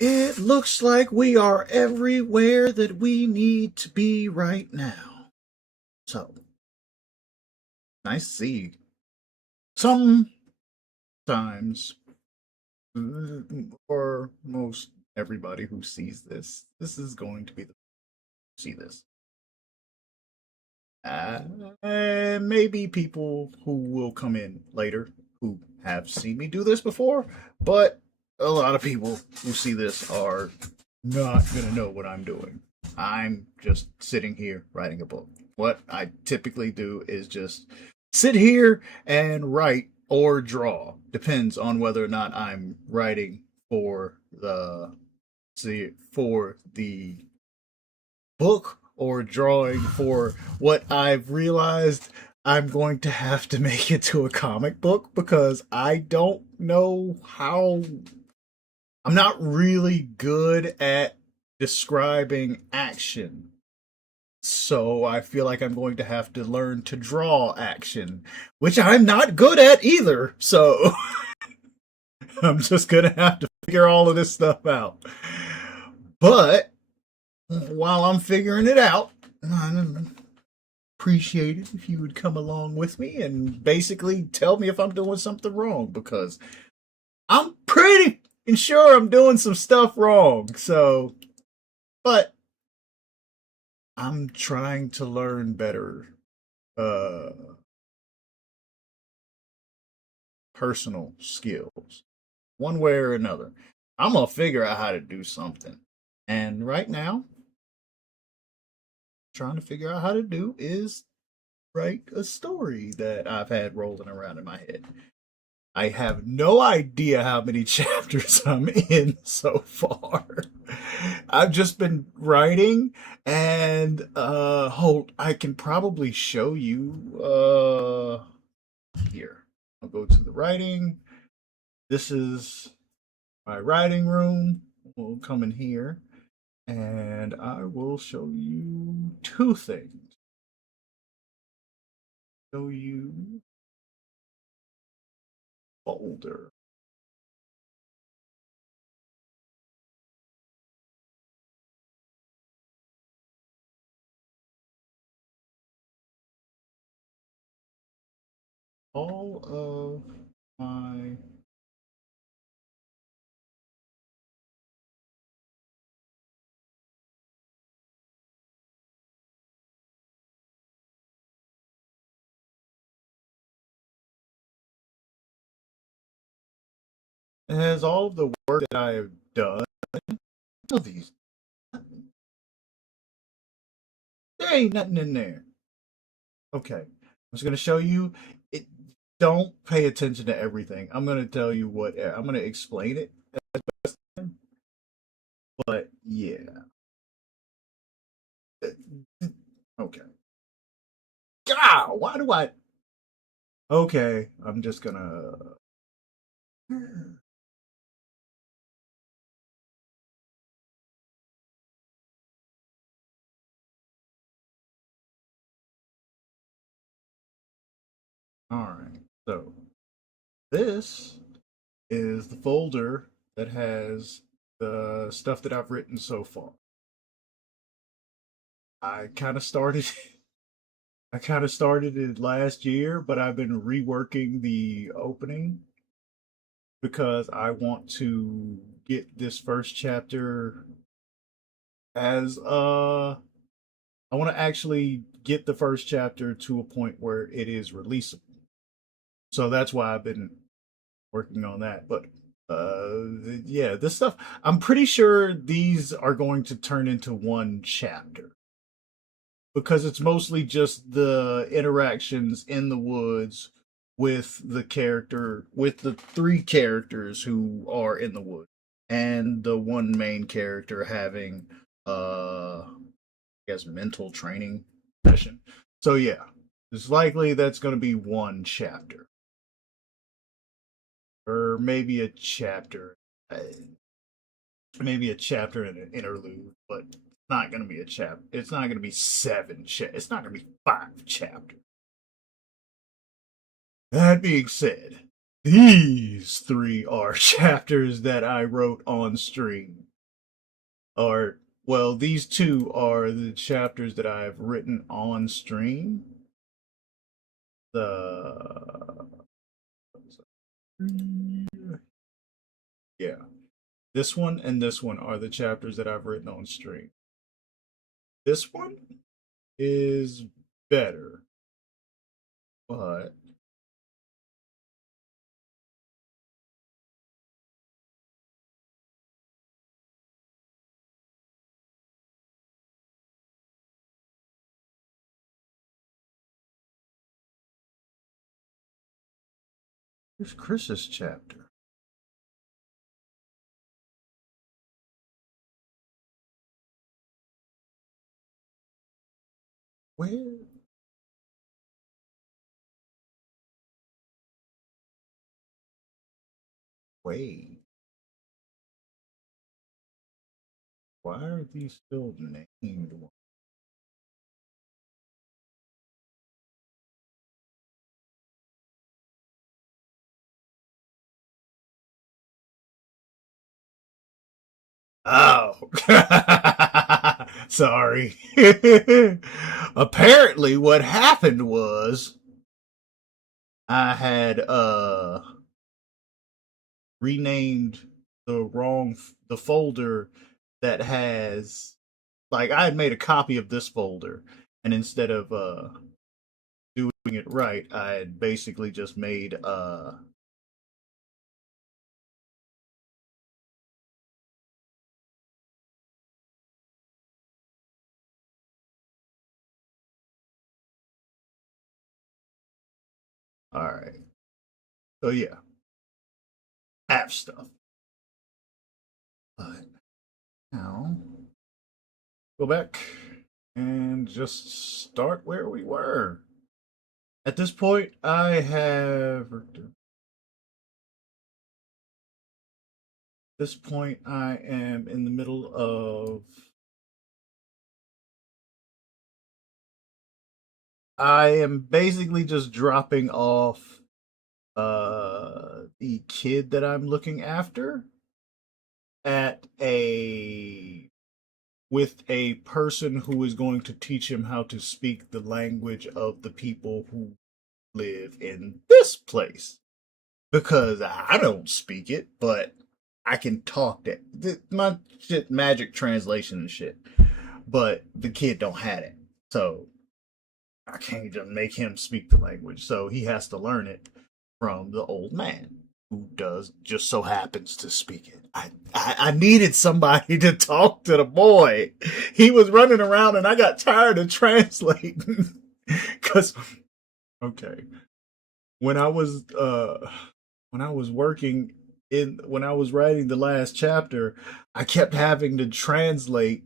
It looks like we are everywhere that we need to be right now. So, nice to see you. Sometimes, for most everybody who sees this, this is going to be the see this. Maybe people who will come in later who have seen me do this before, but a lot of people who see this are not gonna know what I'm doing. I'm just sitting here writing a book. What I typically do is just sit here and write or draw. Depends on whether or not I'm writing for the book or drawing for what I've realized I'm going to have to make it to a comic book because I don't know how. I'm not really good at describing action. So I feel like I'm going to have to learn to draw action, which I'm not good at either. So I'm just going to have to figure all of this stuff out. But while I'm figuring it out, I'd appreciate it if you would come along with me and basically tell me if I'm doing something wrong because I'm pretty sure I'm doing some stuff wrong. So, but I'm trying to learn better uh personal skills one way or another. I'm gonna figure out how to do something. And right now, trying to figure out how to do is write a story that I've had rolling around in my head. I have no idea how many chapters I'm in so far. I've just been writing and hold I can probably show you here. I'll go to the writing. This is my writing room. We'll come in here and I will show you two things. Show you folder. All of my it has all of the work that I have done. Of these, there ain't nothing in there. Okay, I'm just gonna show you. It. Don't pay attention to everything. I'm gonna tell you what. I'm gonna explain it. But yeah. Okay. God, why do I? Okay, I'm just gonna. All right. So this is the folder that has the stuff that I've written so far. I kind of started I kind of started it last year, but I've been reworking the opening because I want to get this first chapter as I want to actually get the first chapter to a point where it is releasable. So that's why I've been working on that. But yeah, this stuff I'm pretty sure these are going to turn into one chapter because it's mostly just the interactions in the woods with the three characters who are in the woods and the one main character having I guess mental training session. So yeah, it's likely that's going to be one chapter or maybe a chapter, uh, maybe a chapter and an interlude, but it's not going to be a chapter. It's not going to be it's not going to be 5 chapters. That being said, these three are chapters that I wrote on stream. Or, well, these two are the chapters that I've written on stream. The yeah, this one and this one are the chapters that I've written on stream. This one is better, but here's Chris's chapter. Where? Wait, why are these still named? Oh, sorry. Apparently, what happened was I had renamed the folder that has, like, I had made a copy of this folder, and instead of doing it right, I had basically just made all right. So yeah, app stuff. But now go back and just start where we were. At this point, I have. At this point, I am in the middle of. I am basically just dropping off the kid that I'm looking after at a with a person who is going to teach him how to speak the language of the people who live in this place, because I don't speak it, but I can talk that my shit magic translation and shit. But the kid don't have it, so I can't just make him speak the language. So he has to learn it from the old man who does just so happens to speak it. I needed somebody to talk to the boy. He was running around and I got tired of translating. Cause okay. When I was working when I was writing the last chapter, I kept having to translate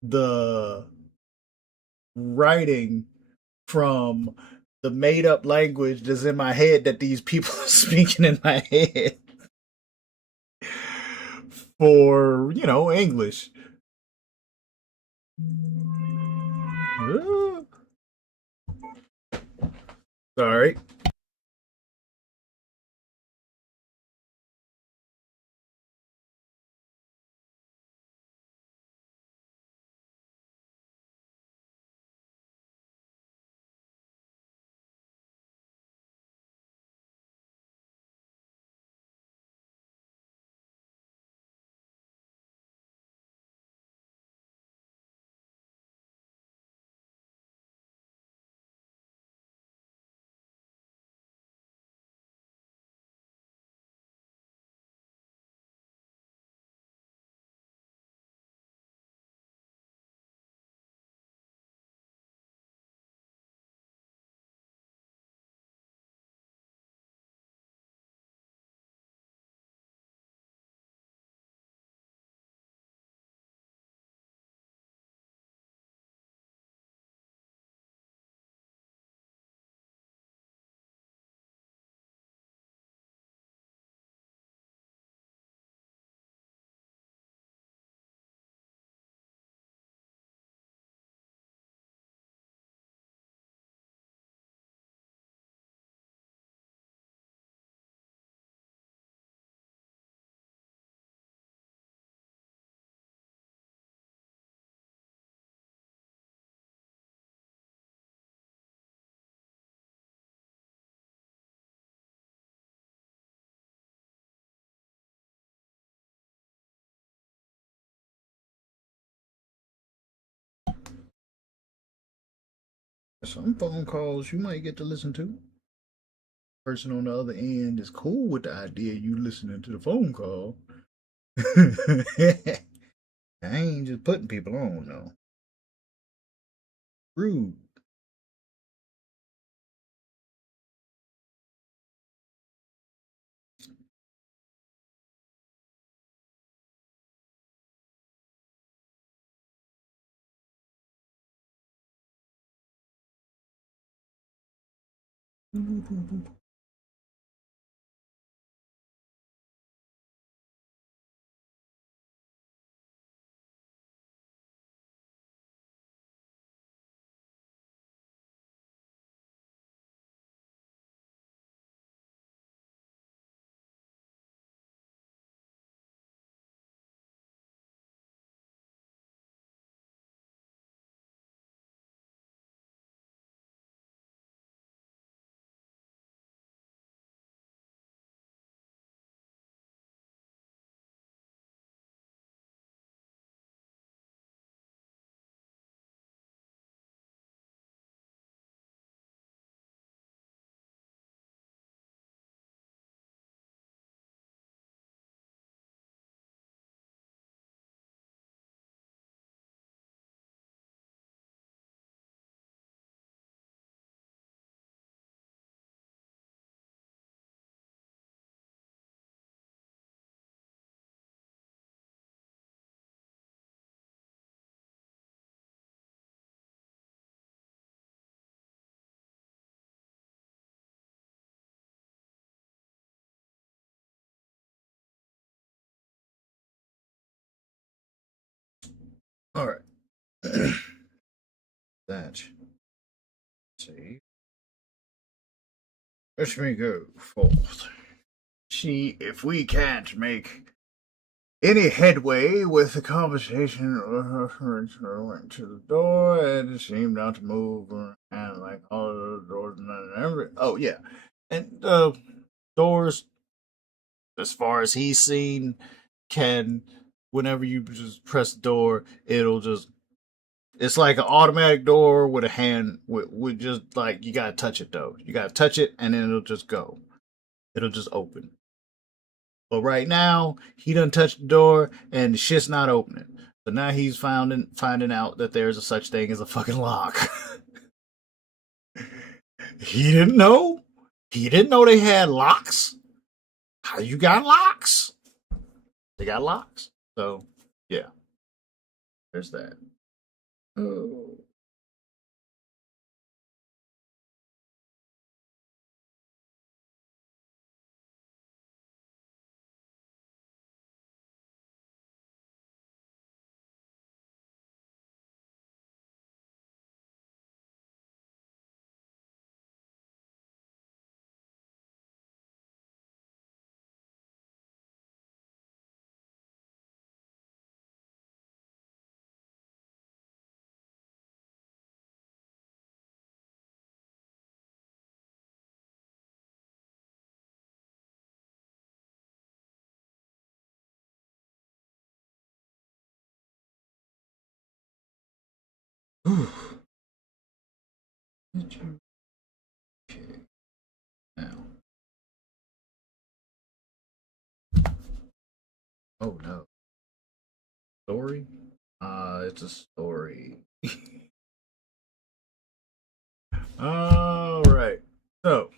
the writing from the made up language that's in my head that these people are speaking in my head for, English. Sorry. Some phone calls you might get to listen to. Person on the other end is cool with the idea you listening to the phone call. I ain't just putting people on, no. Rude. All right. That. See. Let me go forth. See if we can't make any headway with the conversation. Went to the door and it seemed not to move, and like all of the doors and every. Oh yeah, and doors, as far as he's seen, can whenever you just press the door, it'll just. It's like an automatic door with a hand with just like you gotta touch it though. You gotta touch it and then it'll just go. It'll just open. But right now, he done touched the door and the shit's not opening. So now he's finding out that there's a such thing as a fucking lock. He didn't know. He didn't know they had locks. How you got locks? They got locks. So yeah, there's that. Oh. Now. Oh no. Story? It's a story. All right. So,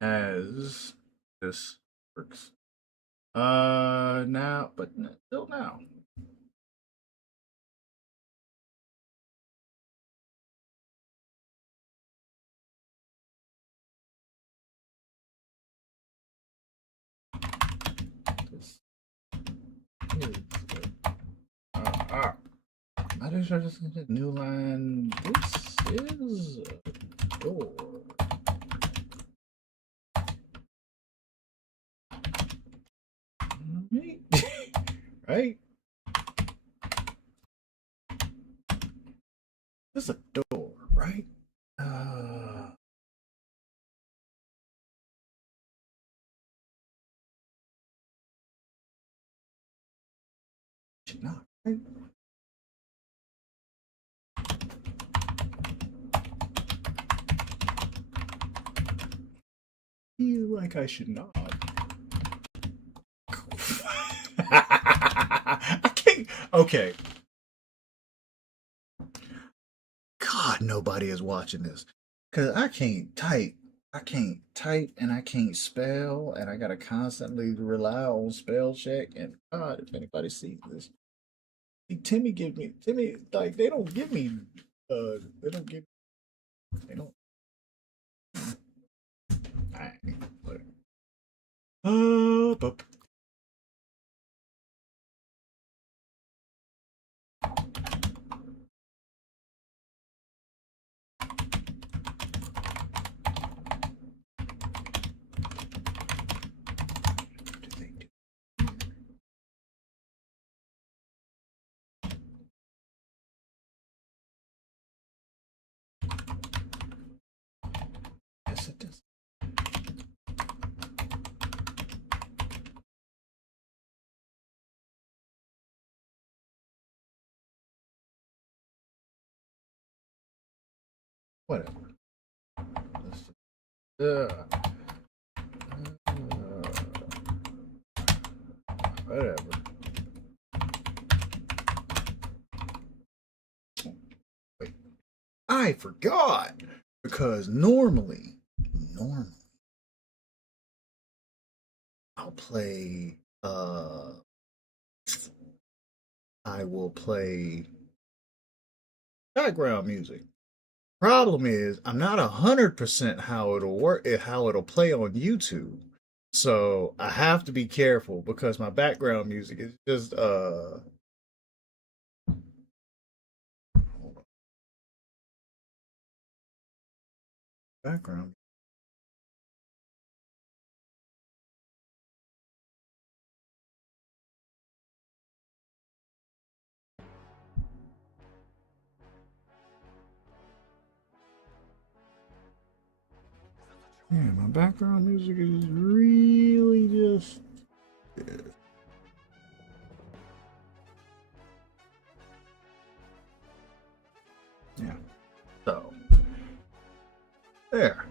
as this works, now, but still now. This is, ah, I just get a new line. This is a door. Right? Right? This is a door, right? Uh, should not, right? feel like I should not. I can't. Okay. God, nobody is watching this. Because I can't type. I can't type and I can't spell, and I gotta constantly rely on spell check. And God, if anybody sees this, see, Timmy, like they don't give me, they don't give, they don't. Alright, whatever. But yes, it does. Whatever. Uh, whatever. Wait, I forgot because normally, I'll play. I will play background music. Problem is, I'm not 100% how it'll work, how it'll play on YouTube. So I have to be careful because my background music is just background. Yeah, my background music is really just. Yeah. So there.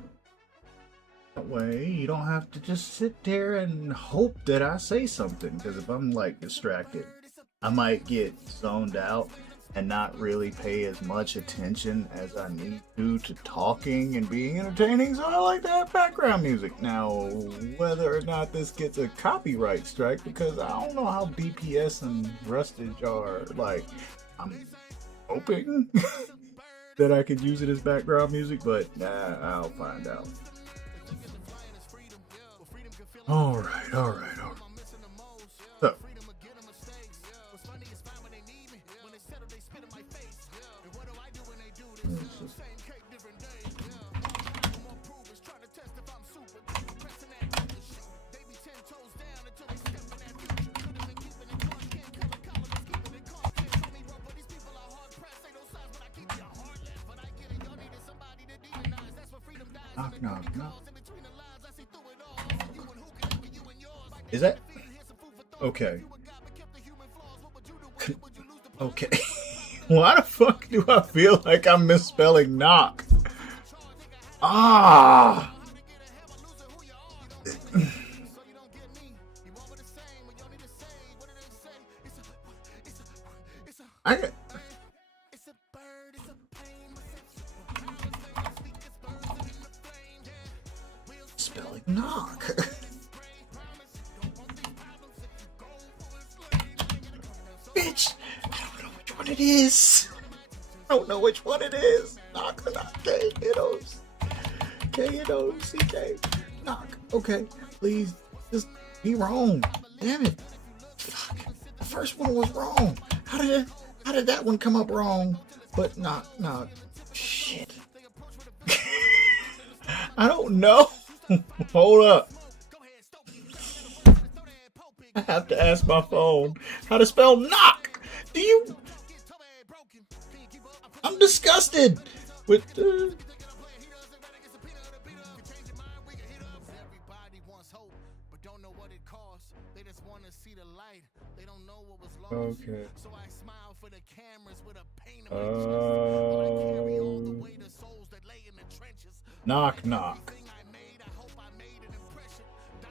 That way you don't have to just sit there and hope that I say something. Because if I'm like distracted, I might get zoned out and not really pay as much attention as I need to talking and being entertaining. So I like to have background music. Now, whether or not this gets a copyright strike, because I don't know how BPS and Rustage are, like, I'm hoping that I could use it as background music, but I'll find out. All right. So, knock, knock, knock. Is that okay? Okay. Why the fuck do I feel like I'm misspelling knock? Ah. I got. Spelling knock. Bitch, I don't know which one it is. I don't know which one it is. Knock, knock, K-N-O-C-K. Knock. Okay, please, just be wrong. Damn it. Fuck. The first one was wrong. How did that one come up wrong? But knock. Shit. I don't know. Hold up. I have to ask my phone how to spell knock. Do you? I'm disgusted with the. Okay. Knock, knock.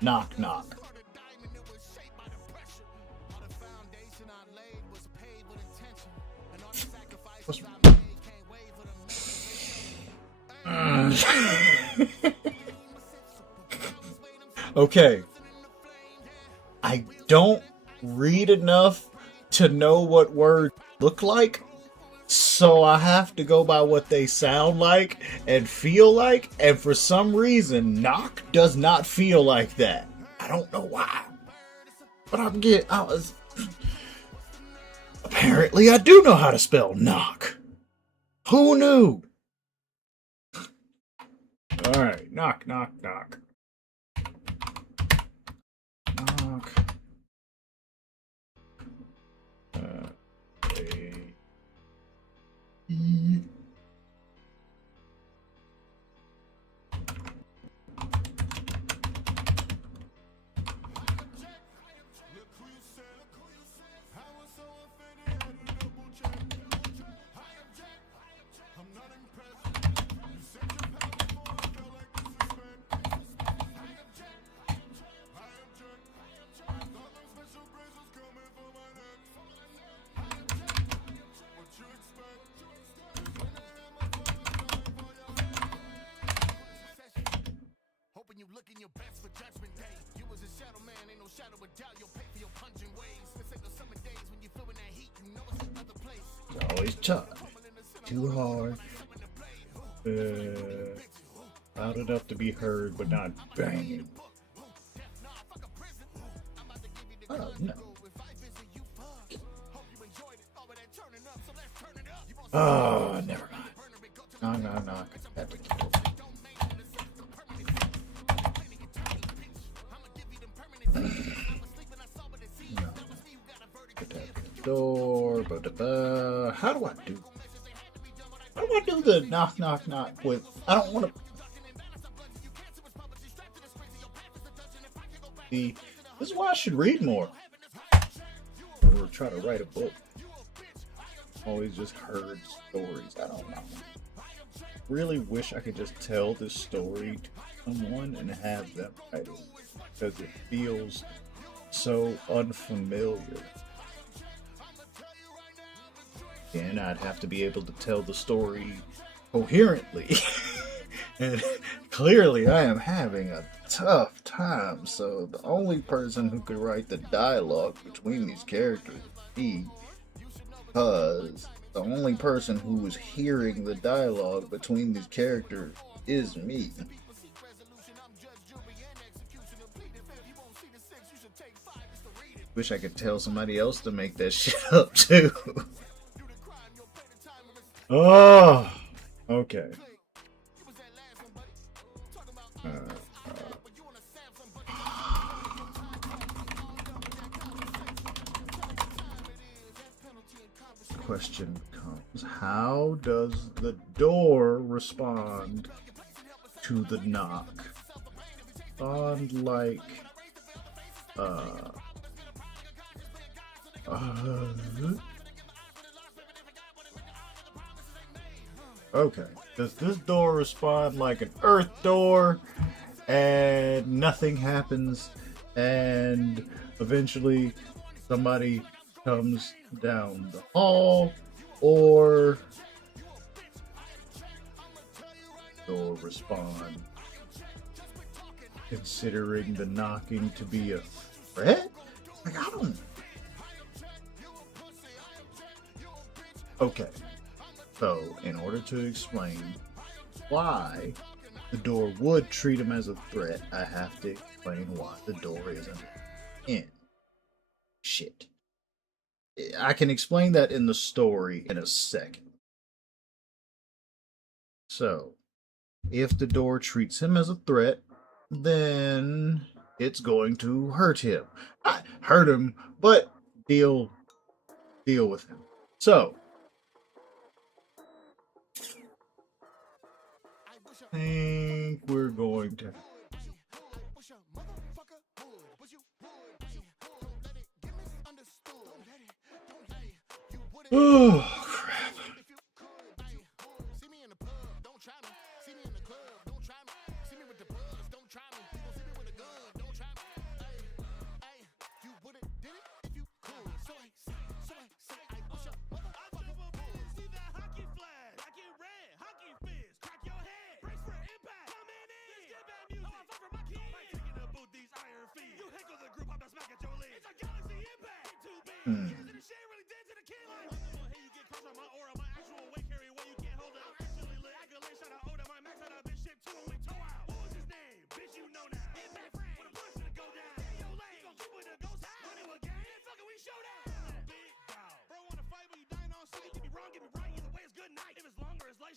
Knock knock. What's... Okay. I don't read enough to know what words look like, so I have to go by what they sound like and feel like, and for some reason, knock does not feel like that. I don't know why. But apparently I do know how to spell knock. Who knew? Alright, knock, knock, knock. Knock. Always too hard. Loud enough to be heard, but not banging. Oh, no. Oh, never mind. Knock. Door. How do I do the knock with? I don't want to. This is why I should read more. Or try to write a book. Always just heard stories. I don't know. Really wish I could just tell this story to someone and have them write it, because it feels so unfamiliar. And I'd have to be able to tell the story coherently. And clearly I am having a tough time, so the only person who could write the dialogue between these characters is me, because the only person who is hearing the dialogue between these characters is me. Wish I could tell somebody else to make that shit up too. Oh, okay. Question comes: how does the door respond to the knock? Respond like okay. Does this door respond like an earth door and nothing happens and eventually somebody comes down the hall, or door respond considering the knocking to be a threat? Like, I don't. Okay. So, in order to explain why the door would treat him as a threat, I have to explain why the door isn't in. Shit. I can explain that in the story in a second. So, if the door treats him as a threat, then it's going to hurt him. Not hurt him, but deal with him. So, I think we're going to. Oh, crap.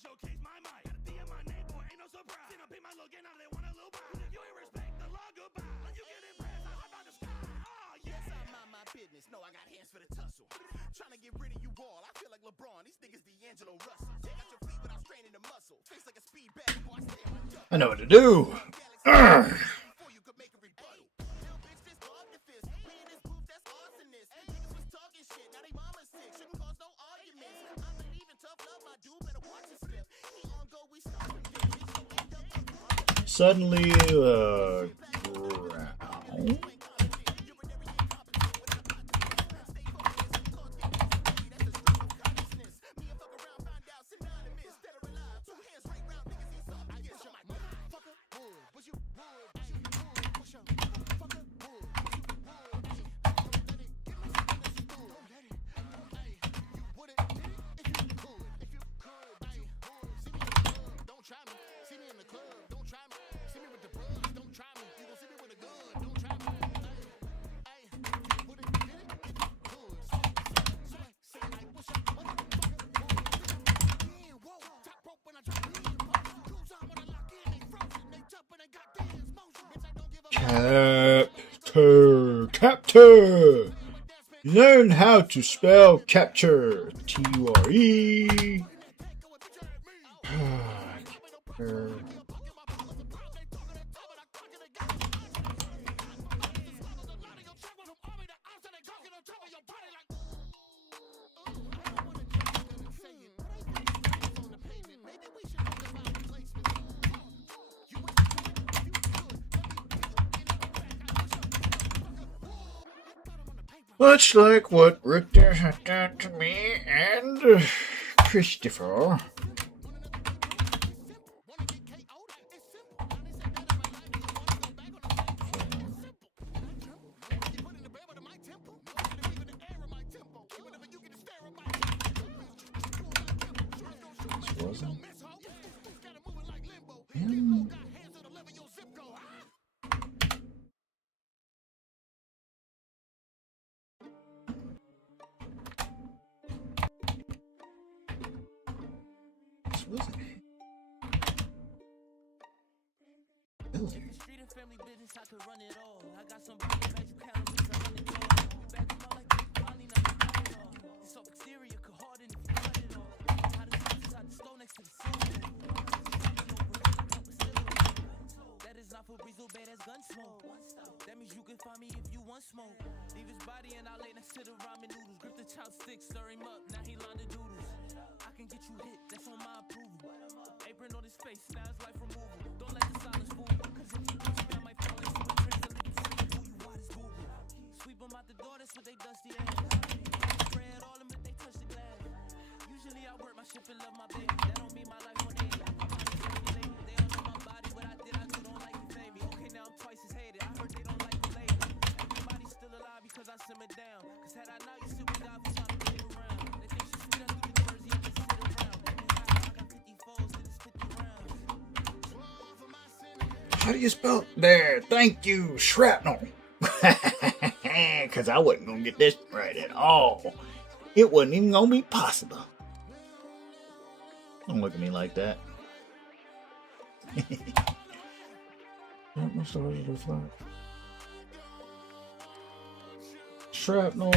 showcase my might. Got a D in my name, boy, ain't no surprise. Seen them pick my look and now they want a little bite. If you ain't respect the law, goodbye. When you get impressed, I hop out the sky. Oh, yes, I mind my business. No, I got hands for the tussle. Trying to get rid of you all. I feel like LeBron. These niggas D'Angelo Russell. Check out your feet without straining the muscle. Face like a speed bag, boy, I stay on my duck. I know what to do. Before you could make a rebuttal. Little bitch, this dog the fist. We in this booth, that's arsonist. Niggas was talking shit, now they mama sick. Shouldn't cause no arguments. I believe in tough love, my dude better watch his slip. He on go, we start him there. Bitch, you end up Suddenly, growl. Capture. Learn how to spell capture. T-U-R-E. Much like what Richter had done to me and Christopher. This wasn't him. Street and family business, I could run it all. I got some magic calories, I run it all. Back them all like probably not it all. This off exterior could harden if you cut it all. How the sauce inside the stove next to the ceiling. That is not for Breezo, bad as gun smoke. That means you can find me if you want smoke. Leave his body and I lay next to the ramen noodles. Grip the chopsticks, stir him up, now he line the doodles. I can get you hit, that's on my approval. Apron on his face, now it's life removal. Don't let the silence fool you, cause if you push me, I might fall into a tricks and leave you sleep. Who you are is Google. Sweep them out the door, that's what they dusty ass. Spread all them if they touch the glass. Usually I work my shift and love my baby. That don't mean my life one day. They don't know my body, but I did, don't like to fade me. Okay, now I'm twice as hated. I heard they don't like the lady. Everybody's still alive because I simmer down. Cause had I not, you sit with God for time to get around. They think she's sweet, I do the Jersey, I just sit around. I got 50 foes and it's 50 rounds. How do you spell there? Thank you, shrapnel. Because I wasn't going to get this right at all. It wasn't even going to be possible. Don't look at me like that. Shrapnel.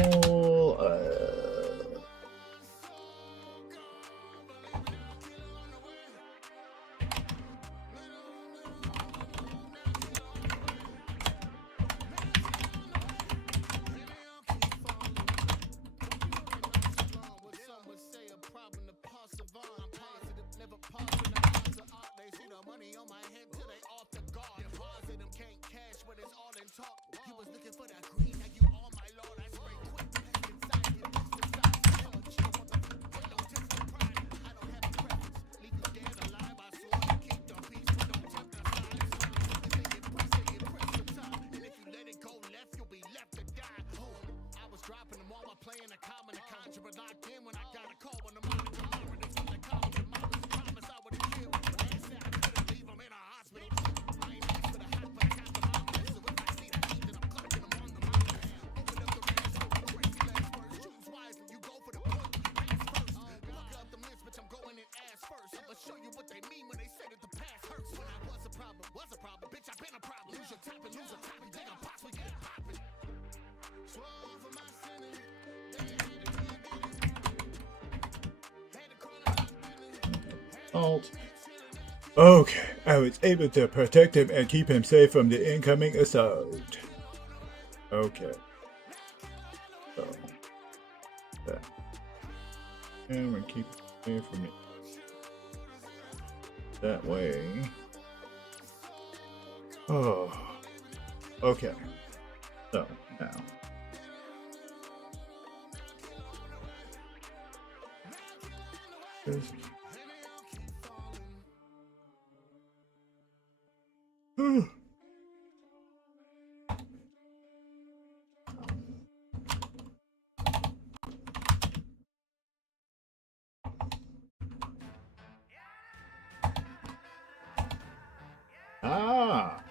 Alt. Okay, I was able to protect him and keep him safe from the incoming assault. Okay. So, that. And we're keep it away from it. That way. Oh. Okay. So, now. Just. Ah.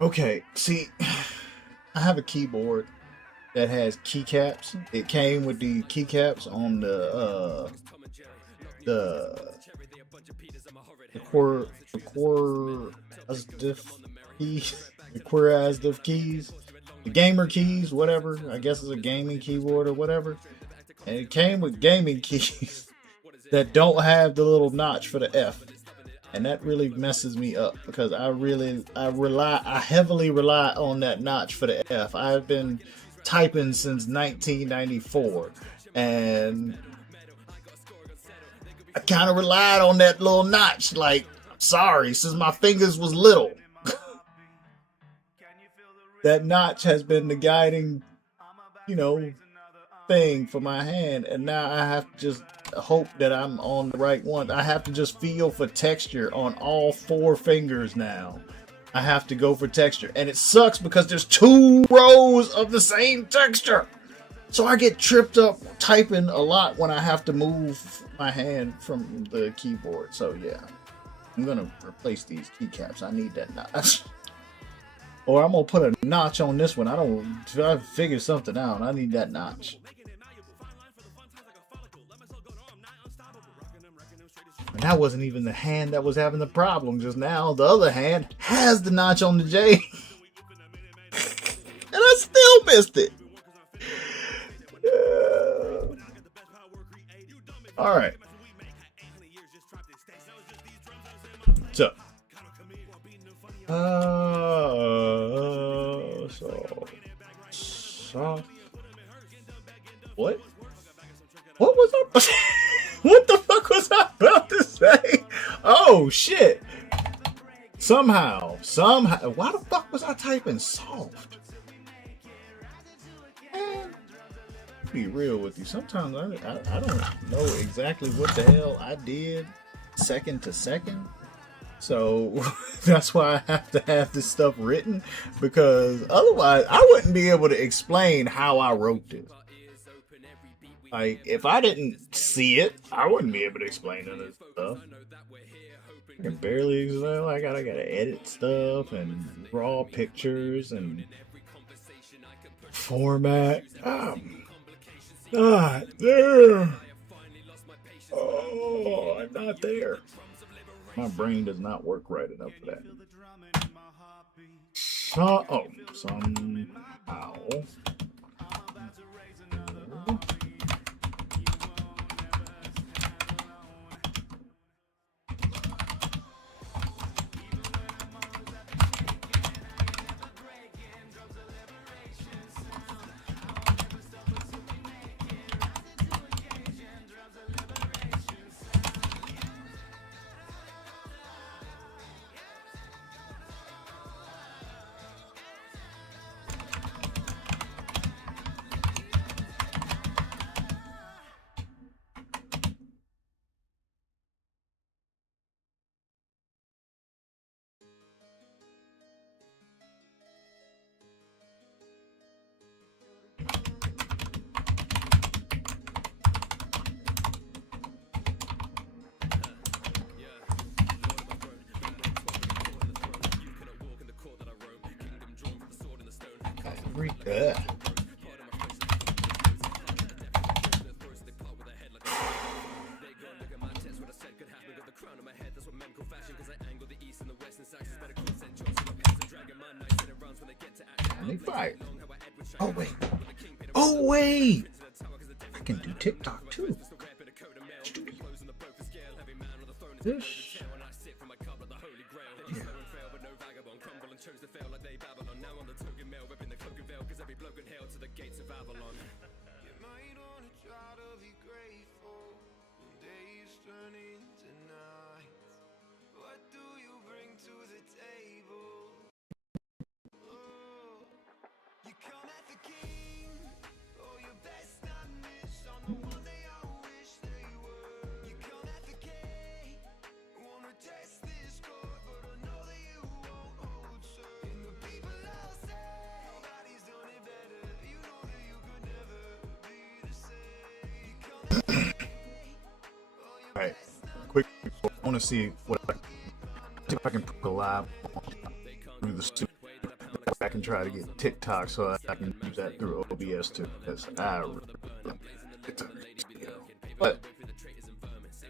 Okay, see, I have a keyboard that has keycaps. It came with the keycaps on the Quirasdiff keys, the gamer keys, whatever. I guess it's a gaming keyboard or whatever. And it came with gaming keys that don't have the little notch for the F. And that really messes me up because I heavily rely on that notch for the F. I've been typing since 1994 and I kind of relied on that little notch. Like, sorry, since my fingers was little. That notch has been the guiding, thing for my hand, and now I have to just hope that I'm on the right one. I have to just feel for texture on all 4 fingers now. I have to go for texture, and it sucks because there's 2 rows of the same texture. So I get tripped up typing a lot when I have to move my hand from the keyboard. So yeah, I'm gonna replace these keycaps. I need that notch. Or I'm gonna put a notch on this one. I figured something out. I need that notch. And that wasn't even the hand that was having the problem just now. The other hand has the notch on the J. And I still missed it. Alright. So. What? What was up? What the fuck was I about to say? Oh shit! Somehow, why the fuck was I typing soft? Man, be real with you. Sometimes I don't know exactly what the hell I did second to second. So that's why I have to have this stuff written, because otherwise I wouldn't be able to explain how I wrote this. Like, if I didn't see it, I wouldn't be able to explain any of this stuff. I can barely explain. I gotta edit stuff and draw pictures and format. Not there. Oh, I'm not there. My brain does not work right enough for that. Somehow. Yeah. Fire. Oh wait. Oh wait. I can do TikTok too. This. When I sit from my cup like the holy grail. Yeah. Slow and fail, but no vagabond. Crumble and chose to fail like they Babylon. Now on the token mail, ripping the cloak and veil, cause every bloke can hail to the gates of Avalon. You might wanna try to be grateful when days turn into nights. What do you bring to the table? Oh, you come at the king, oh your best not miss on the one day I wish they were. You come at the gate, wanna test this chord, but I know that you won't hold serve. And the people all say nobody's done it better. You know that you could never be the same. You come at the gate, oh your Alright, best not quick. I want to see what see if I can put a live through the studio. I can try to get TikTok so I can use that through OBS too. Because I really it's a video. But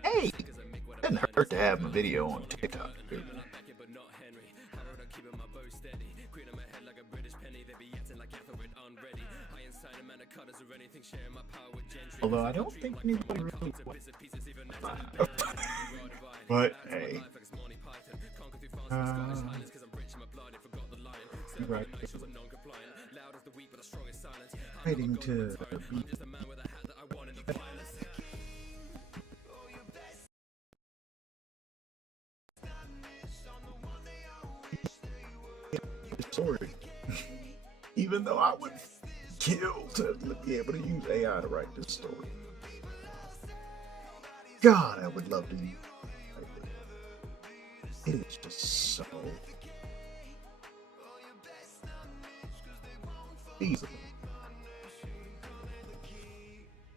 hey, it doesn't hurt to have a video on TikTok, dude. Although I don't think anybody really but hey. Right. Waiting to be story. Even though I would kill to be able to use AI to write this story. God, I would love to use it. It is just so feasible.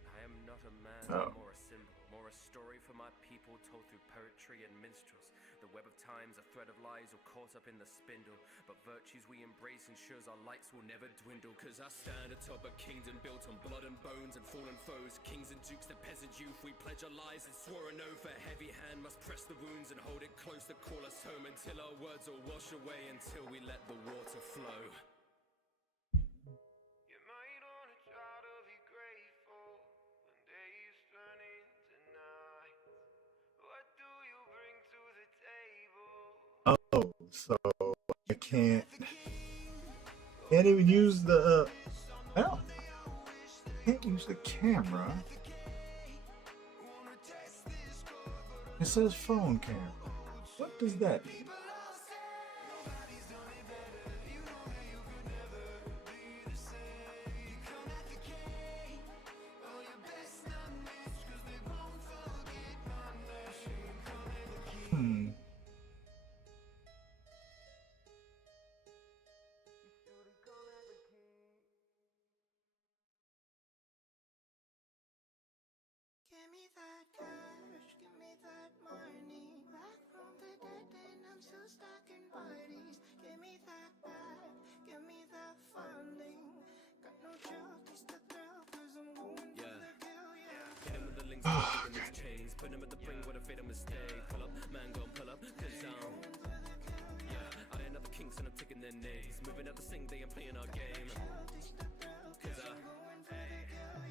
I am not a man, Oh. more a symbol, more a story for my people told through poetry and minstrels. The web of time's a thread of lies all caught up in the spindle. But virtues we embrace ensures our lights will never dwindle. Cause I stand atop a kingdom built on blood and bones and fallen foes. Kings and dukes, the peasant youth, we pledge our lives and swore an oath. A heavy hand must press the wounds and hold it close to call us home. Until our words all wash away, until we let the water flow. You might wanna try to be grateful when days turn into nights. What do you bring to the table? Oh, so I can't even use the well, can't use the camera. It says phone camera. What does that mean? Hmm. Give me that cash, give me that money. Back from the dead and I'm still stacking bodies. Give me that back, give me that funding. Got no chill, taste the thrill, cause I'm going for the kill, yeah. Hit him with the links, in his chains. Put him at the brink with a fatal mistake. Pull up, man, gon' pull up, cause yeah, I ain't another kings and I'm taking their names. Moving out the sing, they ain't playing our game. Cause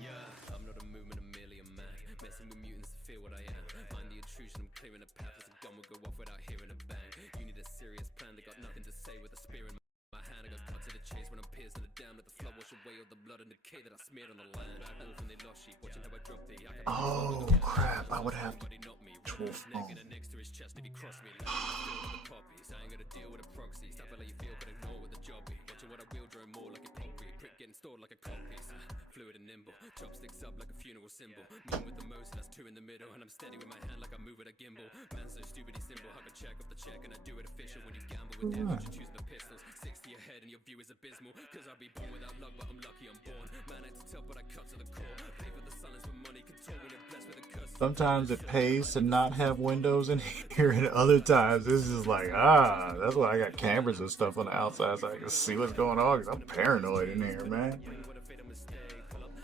yeah, I'm not a movement, I'm merely a man. Messing with mutants to feel what I am. Find the intrusion, I'm clearing a path as a gun will go off without hearing a bang. You need a serious plan, they got nothing to say with a spear in my hand. I got cut to the chase when I'm piercing the dam. Let the flood wash away all the blood and decay that I smeared on the land. Wolf and they lost sheep, watching how I drop thee. Oh crap! I would have Somebody knock me, actual his neck phone. and next to his chest if he cross me. Like the poppies, I ain't gonna deal with a proxy. Stop it like you feel, but ignore with the job be. Watching what I will, drone more like a concrete. Prick getting stored like a cock piece. Fluid and nimble, chopsticks up like a funeral symbol. Mean with the most, and that's two in the middle. And I'm steady with my hand like I move with a gimbal. Man so stupid he simple, hug a check off the check. And I do it official when you gamble with devils. You choose the pistols, 6 to your head and your view is abysmal. Cause I'll be born without luck, but I'm lucky I'm born. Man acts tough, but I cut to the core. Pay for the silence with money, control when you're blessed with a curse. Sometimes it pays to not have windows in here, and other times it's just like, that's why I got cameras and stuff on the outside so I can see what's going on. Cause I'm paranoid in here, man.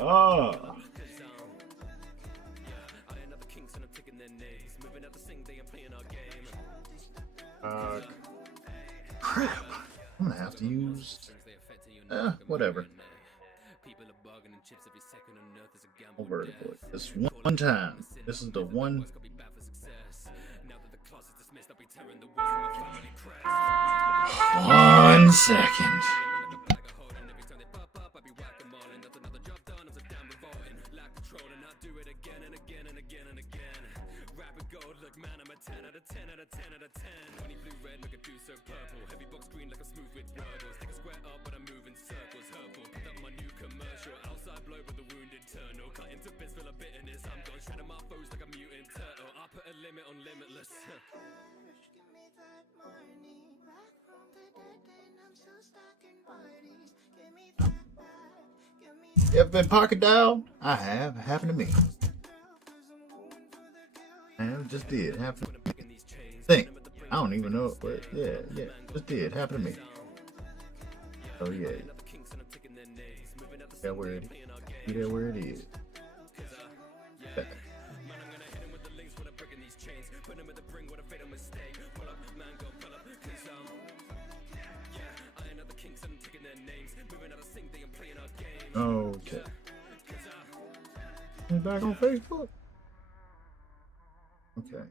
Oh, crap. I'm gonna have to use, whatever. I'll vertical it. This one time. This is the one tearing the walls from my family crest. 1 second. Like a bag of holding, every time they pop up, I be whacking all and that's another job done. I'm so damn revolting, lack control, and I do it again and again and again and again. Rapid gold, look man, I'm a 10 out of 10 out of 10 out of 10. 20 blue red, make a do so purple. Heavy box green like I'm smooth with wordles. Take a square up, but I'm moving circles. Hurtful, picked up my new commercial. Outside blow, but the wound internal. Cut into bits, full of bitterness. I'm gone, shredding my foes like a mutant turtle. I put a limit on limitless. Give me that money back from the dead, and I'm still stacking bodies. Give me that back. Give me You ever been pocket down? I have. It happened to me. And it just did. Happened. Think. I don't even know, but yeah, just did. Happened to me. Oh yeah. That where it is. See that where it is. Okay. You back on Facebook? Okay.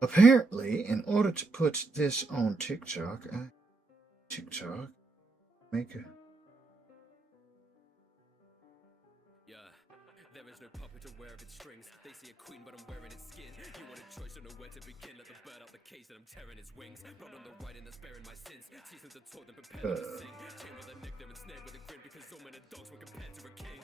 Apparently, in order to put this on TikTok, make a There is no puppet aware of its strings. They see a queen, but I'm wearing its skin. You want a choice, don't know where to begin. Let the bird out the cage that I'm tearing its wings. Blood on the right and that's bearing my sins. Seasons to talk, then prepare to sing. Chain with a neck, they're ensnared with a grin. Because so many dogs were compared to a king.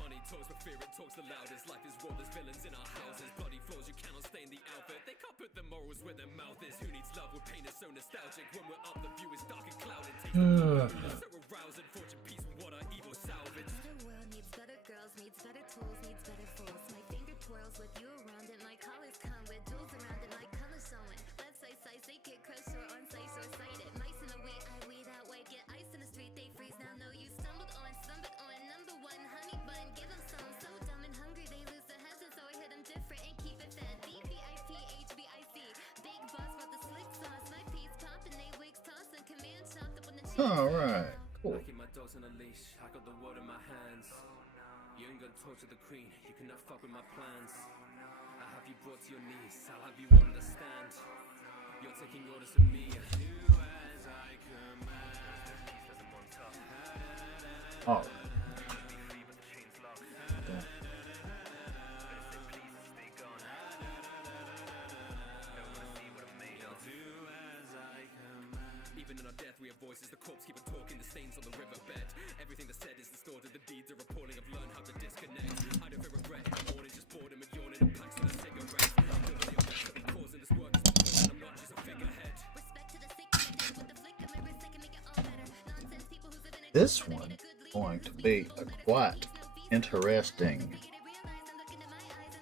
Money talks, but fear it talks the loudest. Life is war, there's villains in our houses. Bloody floors, you cannot stain the outfit. They can't put the morals where their mouth is. Who needs love when pain is so nostalgic? When we're up, the view is dark and clouded. Taste the so arousing. Fortune, peace, and water, evil salvage. the world needs better girls, needs better tools, needs better fools. My finger twirls with you around it. My collars come with jewels around it. My colors showing. Let's say size, they get crushed or on sight or sighted. Mice in the way, I weed out white. Get ice in the street, they freeze. Now know you stumbled on. Number one, honey bun, give them some. So dumb and hungry, they lose their heads, and so I hit them different and keep it fed. BVIP, HBIC, big boss with the slick sauce. My piece popping, they wigs tossing. Command chopped up on the cheese. All right, cool. I keep my dogs on a leash, I got the world in my hands. You ain't gonna talk to the queen, you cannot fuck with my plans. I have you brought to your knees, I'll have you understand. You're taking orders from me. Do as I command. All right. Even in our death we have voices, the corpse keep on talking, the stains on the riverbed. Everything that's said is distorted, the deeds are appalling. I've learned how to disconnect. I don't feel regret in the morning, just boredom and yawning and packs full of cigarettes. Nobody on that could be causing this work, and I'm not just a figurehead. Respect to the sick and the dead with the flick of my wrist, I can make it all better. Nonsense people who's living in This one going to be a quite interesting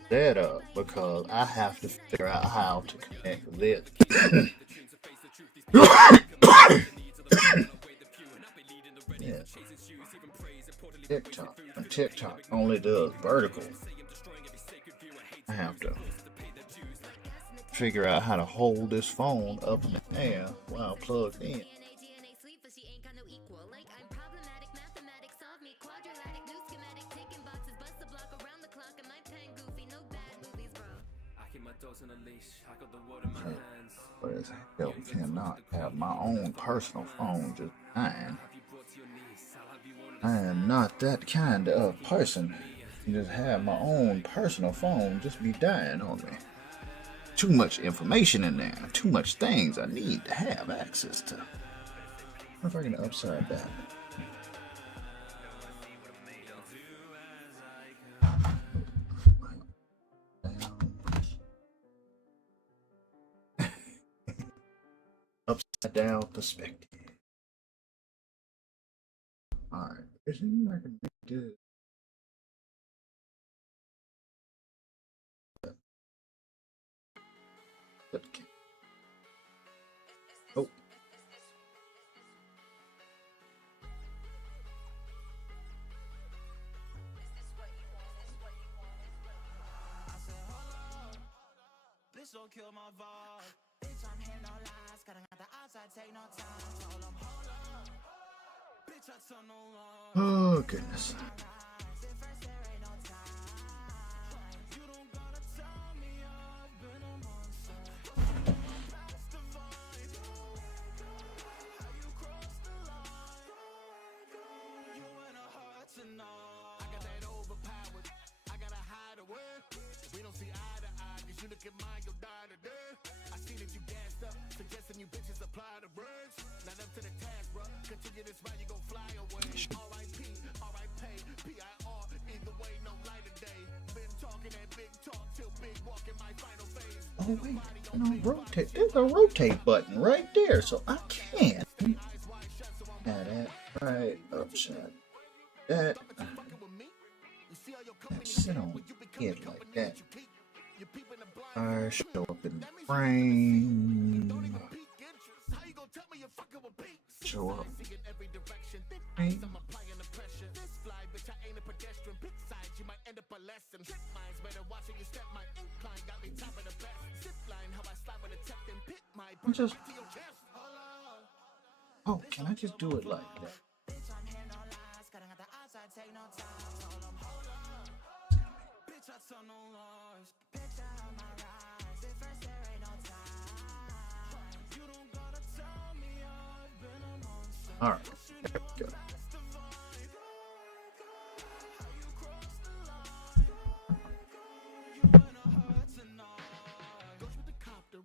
setup because I have to figure out how to connect this. Yeah. TikTok. And TikTok only does vertical. I have to figure out how to hold this phone up in the air while plugged in. I keep my dogs on a leash, I got the world in my hands. But as hell cannot have my own personal phone just dying. Have you brought to your knees, I'll have you I am not that kind of person. You just have my own personal phone just be dying on me. Too much information in there. Too much things I need to have access to. What if I can upside down? Upside down perspective. Alright, is there anything I can do? Okay. Oh. Bitch, don't kill my vibe. Bitch, I'm hitting no lies. Gotta got the outside, take no time. Told 'em, hold up. Bitch, Oh, goodness. I got that overpowered. I gotta hide a word. We don't see eye to eye. Cause you look at mine, you'll die today. I see that you gassed up, suggesting you bitches apply the words. Not up to the task, bro. Continue this ride, you gon' fly away. R.I.P. R.I.P. P.I.R. Either way, no light of day. Been talking that big talk till big walk in my final phase. Oh, wait. No, rotate. There's a rotate button right there, so I can add that right upside. That sit on it like that. I show up in the frame. Show up. Right. I'm just. Oh, can I just do it like that? All right, there we go.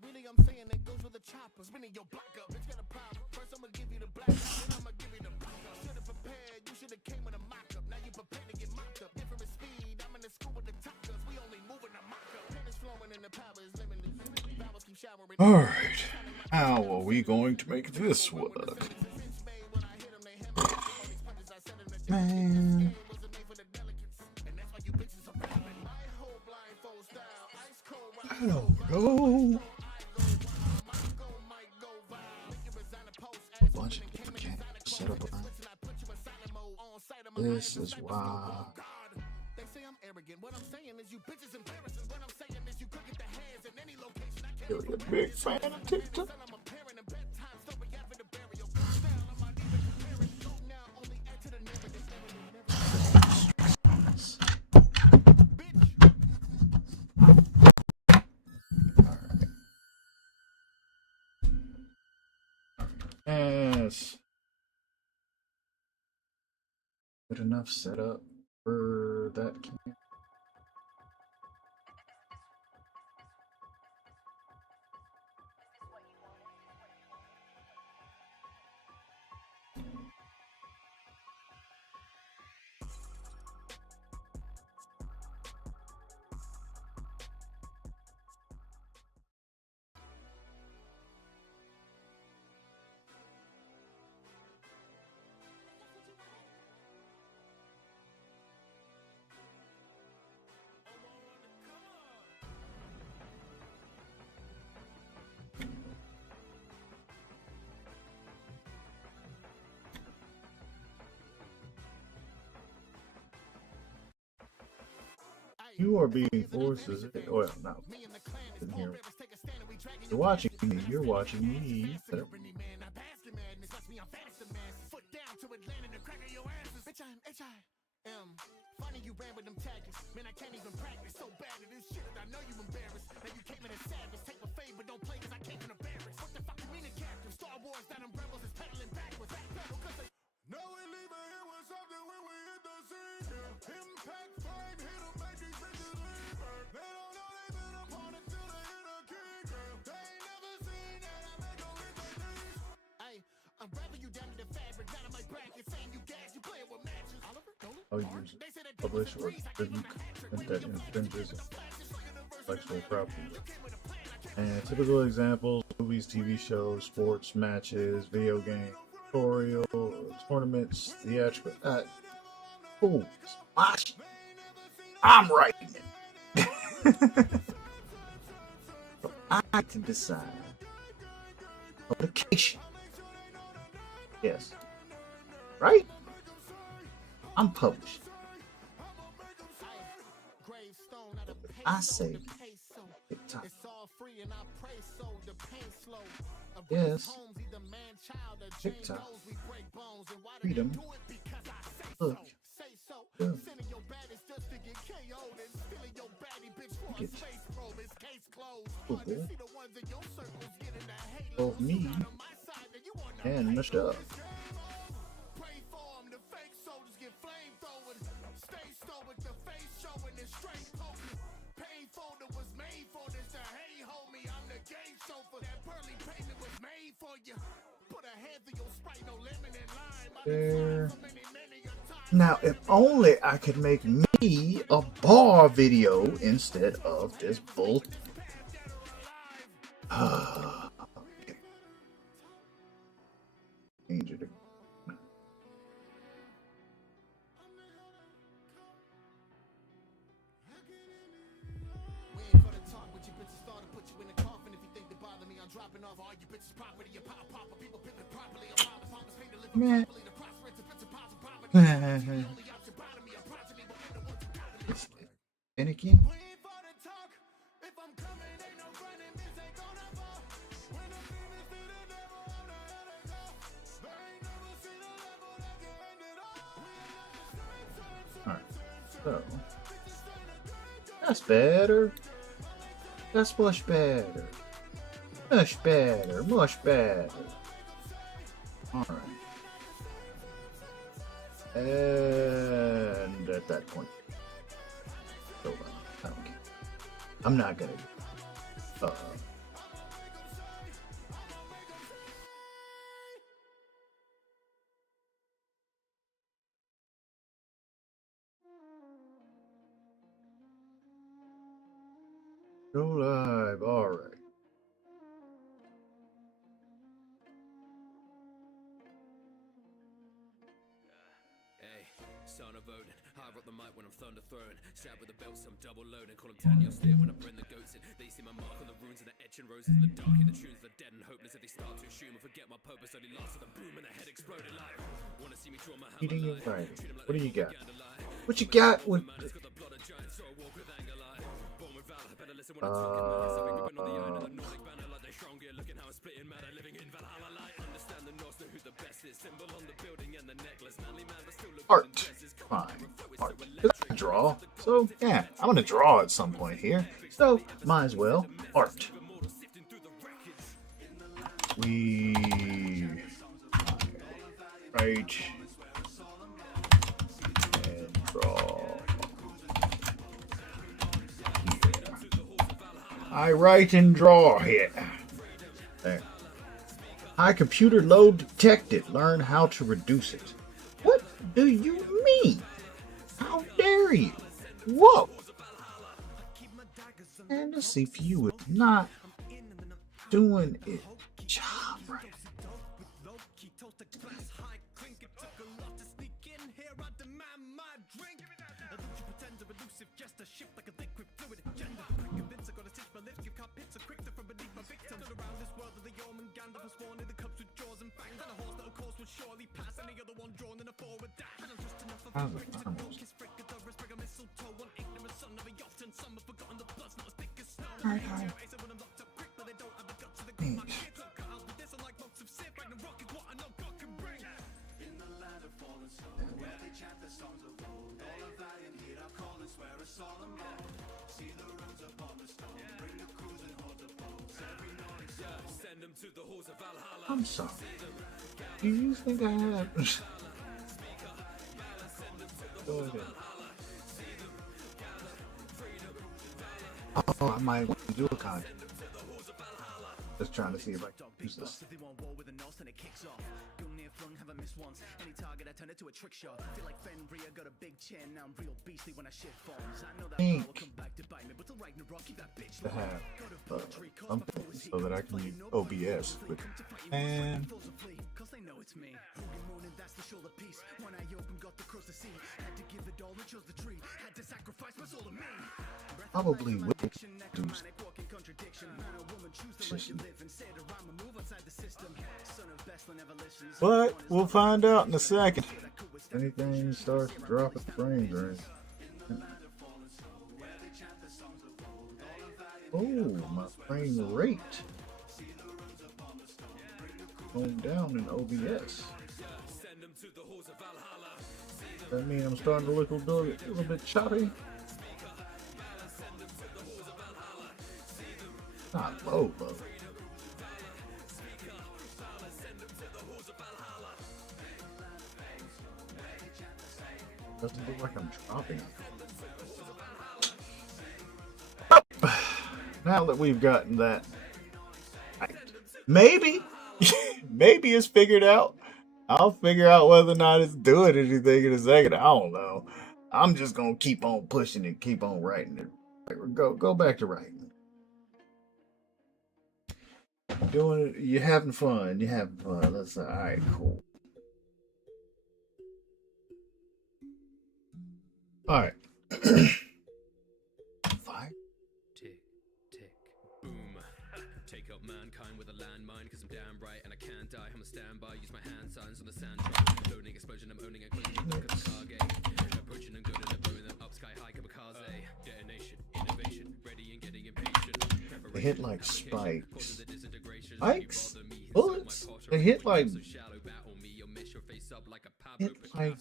Really, I'm saying it goes with the chopper. Spinning your block up, it's gonna pop. First, I'm gonna give you the black, then I'm gonna give you the block up. Should've prepared, you should've came with a mock up. Now you prepared to get mocked up. Different speed, I'm in the school with the top ups. We only moving the mock up. Pen is flowing and the power is limitless. Vowels keep showering. All right, how are we going to make this work? Man. I don't know. A bunch of people can't set up around. This is why. They say I'm arrogant. What I'm saying is you bitches embarrassing. What I'm saying is you could get the hands in any location. I can't You're a big fan of TikTok. I'm a parent and bedtime story after the burial. Style I'm not even comparing. Go now, only add to the narrative. Yes. Good enough setup for that camp. You are being forced to say, well, no, in here. You're watching me. You're watching me. Foot down to Atlanta to crack your asses. Bitch, I'm H.I.M. Funny you ran with them tactics. Man, I can't even practice. So bad at this shit that I know you embarrassed. Now you came in as savage. Take my fade, but don't play cause I came in a barracks. What the fuck you mean a captive? Star Wars, that them rebels is pedaling backwards. Backpedal cause they... No, we leave it here with something when we hit the scene. Impact flame, hit them, make these bitches leave. They don't know they've been upon it till they hit a king. They ain't never seen that I make them hit their knees. Hey, I'm rapping you down to the fabric, down to my bracket, saying you gas, you playing with matches. Oliver, I'll use it. Publish or distribute content that infringes intellectual property. And typical examples: movies, TV shows, sports matches, video games, tutorials, tournaments, theatrical. Oh, smash! I'm writing it. So I can decide. Publication. Yes. Right? I'm published. I say TikTok. Yes. TikTok. freedom. Look. Yeah. Get football of me and my stuff. Pray for 'em, the fake soldiers get flamethrowers. Stay stoic, the face showing is straight poking. Painful that was made for this to hey homie, I'm the gay chauffeur. That pearly payment was made for you. Put a hand through your Sprite, no lemon and lime. I There. done tried so many a time. Now, if only I could make me a bar video instead of this bull. Change it. We ain't for the talk, but you bitches start to put you in a coffin. If you think to bother me, I'm dropping off all you bitches' property. Your pop, people pimping properly. I'm all the farmers pay to live Man. properly. The prosperous, the bits of pounds of poverty. Only out your bottom of your progeny, but we're the ones who got it. And again, We ain't for the talk. If I'm coming, ain't no running. This ain't gonna fall. When the demons see the devil, how the hell they go? They ain't never seen a level that can end it all. We ain't got the same. alright, so that's better. That's much better. Much better. Much better. Alright. And at that point, hold on. I don't care. I'm not gonna. Go live. Alright. Hey, son of Odin, I rock the mic when I'm thunder throwing. Stab with the belt, some double loading. Call him Daniel Steer when I bring the goats in. They see my mark on the runes and the etching roses in the dark. In the tunes, the dead and hopeless. If they start to assume I forget my purpose, only lasts with a boom and a head exploded live. Wanna see me draw my hammer Eating live? it right. Treat 'em like What do they you got? propaganda lie. What you got with Man, it's got the blood of giants, so I walk with anger lie. Born with valor, better listen when I'm talking mad. So we gripping on the iron of the Nordic banner like they're strong gear. Looking how I'm splitting matter, living in Valhalla light. Understand the Norse, know who the best is. Symbol on the building and the necklace. Manly man, but still looking art. dresses. Fine. Art. 'Cause I can draw. So, yeah, I'm gonna draw at some point here. So, might as well. Art. We. Right. And draw. I write and draw here. There. High computer load detected. Learn how to reduce it. What do you mean? How dare you? Whoa! And the CPU is not doing its job right. How's it almost? Alright. Thanks. Send 'em to the halls of Valhalla. I'm sorry. Do you think I have? Go ahead. Oh, I might want to do a content. Just trying to see if I can use this. Pink to have something so that I can use OBS with it. And probably will do but we'll find out in a second. Anything starts dropping frame rate. Oh, my frame rate going down in OBS. Send 'em to the halls That mean I'm starting to look a little bit choppy? Not low, low. Doesn't look like I'm dropping. Now that we've gotten that, maybe, maybe it's figured out. I'll figure out whether or not it's doing anything in a second. I don't know. I'm just gonna keep on pushing and keep on writing it. Go back to writing. Doing it. You're having fun. You're having fun. That's all right. Cool. All right. Fire. Tick, tick, boom. Take out mankind with a landmine, cause I'm damn right and I can't die. I'm a standby, use my hand signs on the sand drive. Loading explosion, I'm owning a closing look at the target. Approaching and good and I'm blowing them up sky high, kamikaze. Detonation, innovation, ready and getting impatient. They hit like spikes. Spikes? Bullets? They hit like. Hit like.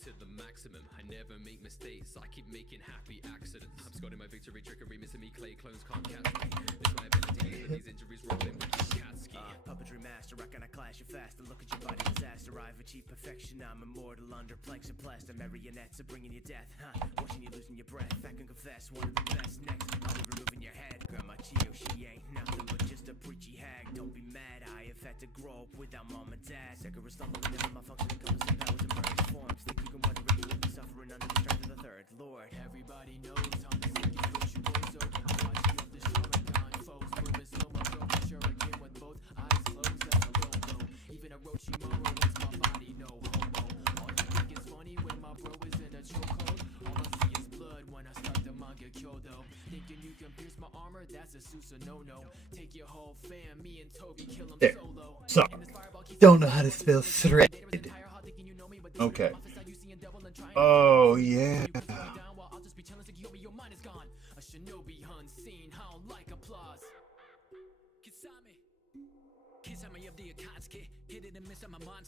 To the maximum, I never make mistakes. I keep making happy accidents. I'm scoring my victory, trickery, missing me. Clay clones can't catch me. It's my ability, but these injuries rolling with the cat ski. Puppetry master, I cannot clash you faster. Look at your body disaster. I've achieved perfection. I'm immortal under planks and plaster. Marionettes are bringing you death, huh? Watching you losing your breath. I can confess, one of the best. Next, I'll be removing your head. Grandma Chio, she ain't nothing but just a preachy hag. Don't be mad, I have had to grow up without mom and dad. Sick of stumbling into my functioning colors and powers and various forms. Think you can wonder if you will be suffering under the strength of the third Lord. Everybody knows how to sing it, don't you boys? So watch you up the show and gone foes. Moving slow, my bro, sure again with both eyes closed. That's a no-no. Even a Orochimaru wants my body, no homo. All you think is funny when my bro is in a chokehold. All I see is blood when I start the manga Kyoto. Thinking you can pierce my armor, that's a Susa no-no. Take your whole fam, me and Toby kill him There. solo. So, don't know how to spell thread. Okay. Oh, yeah.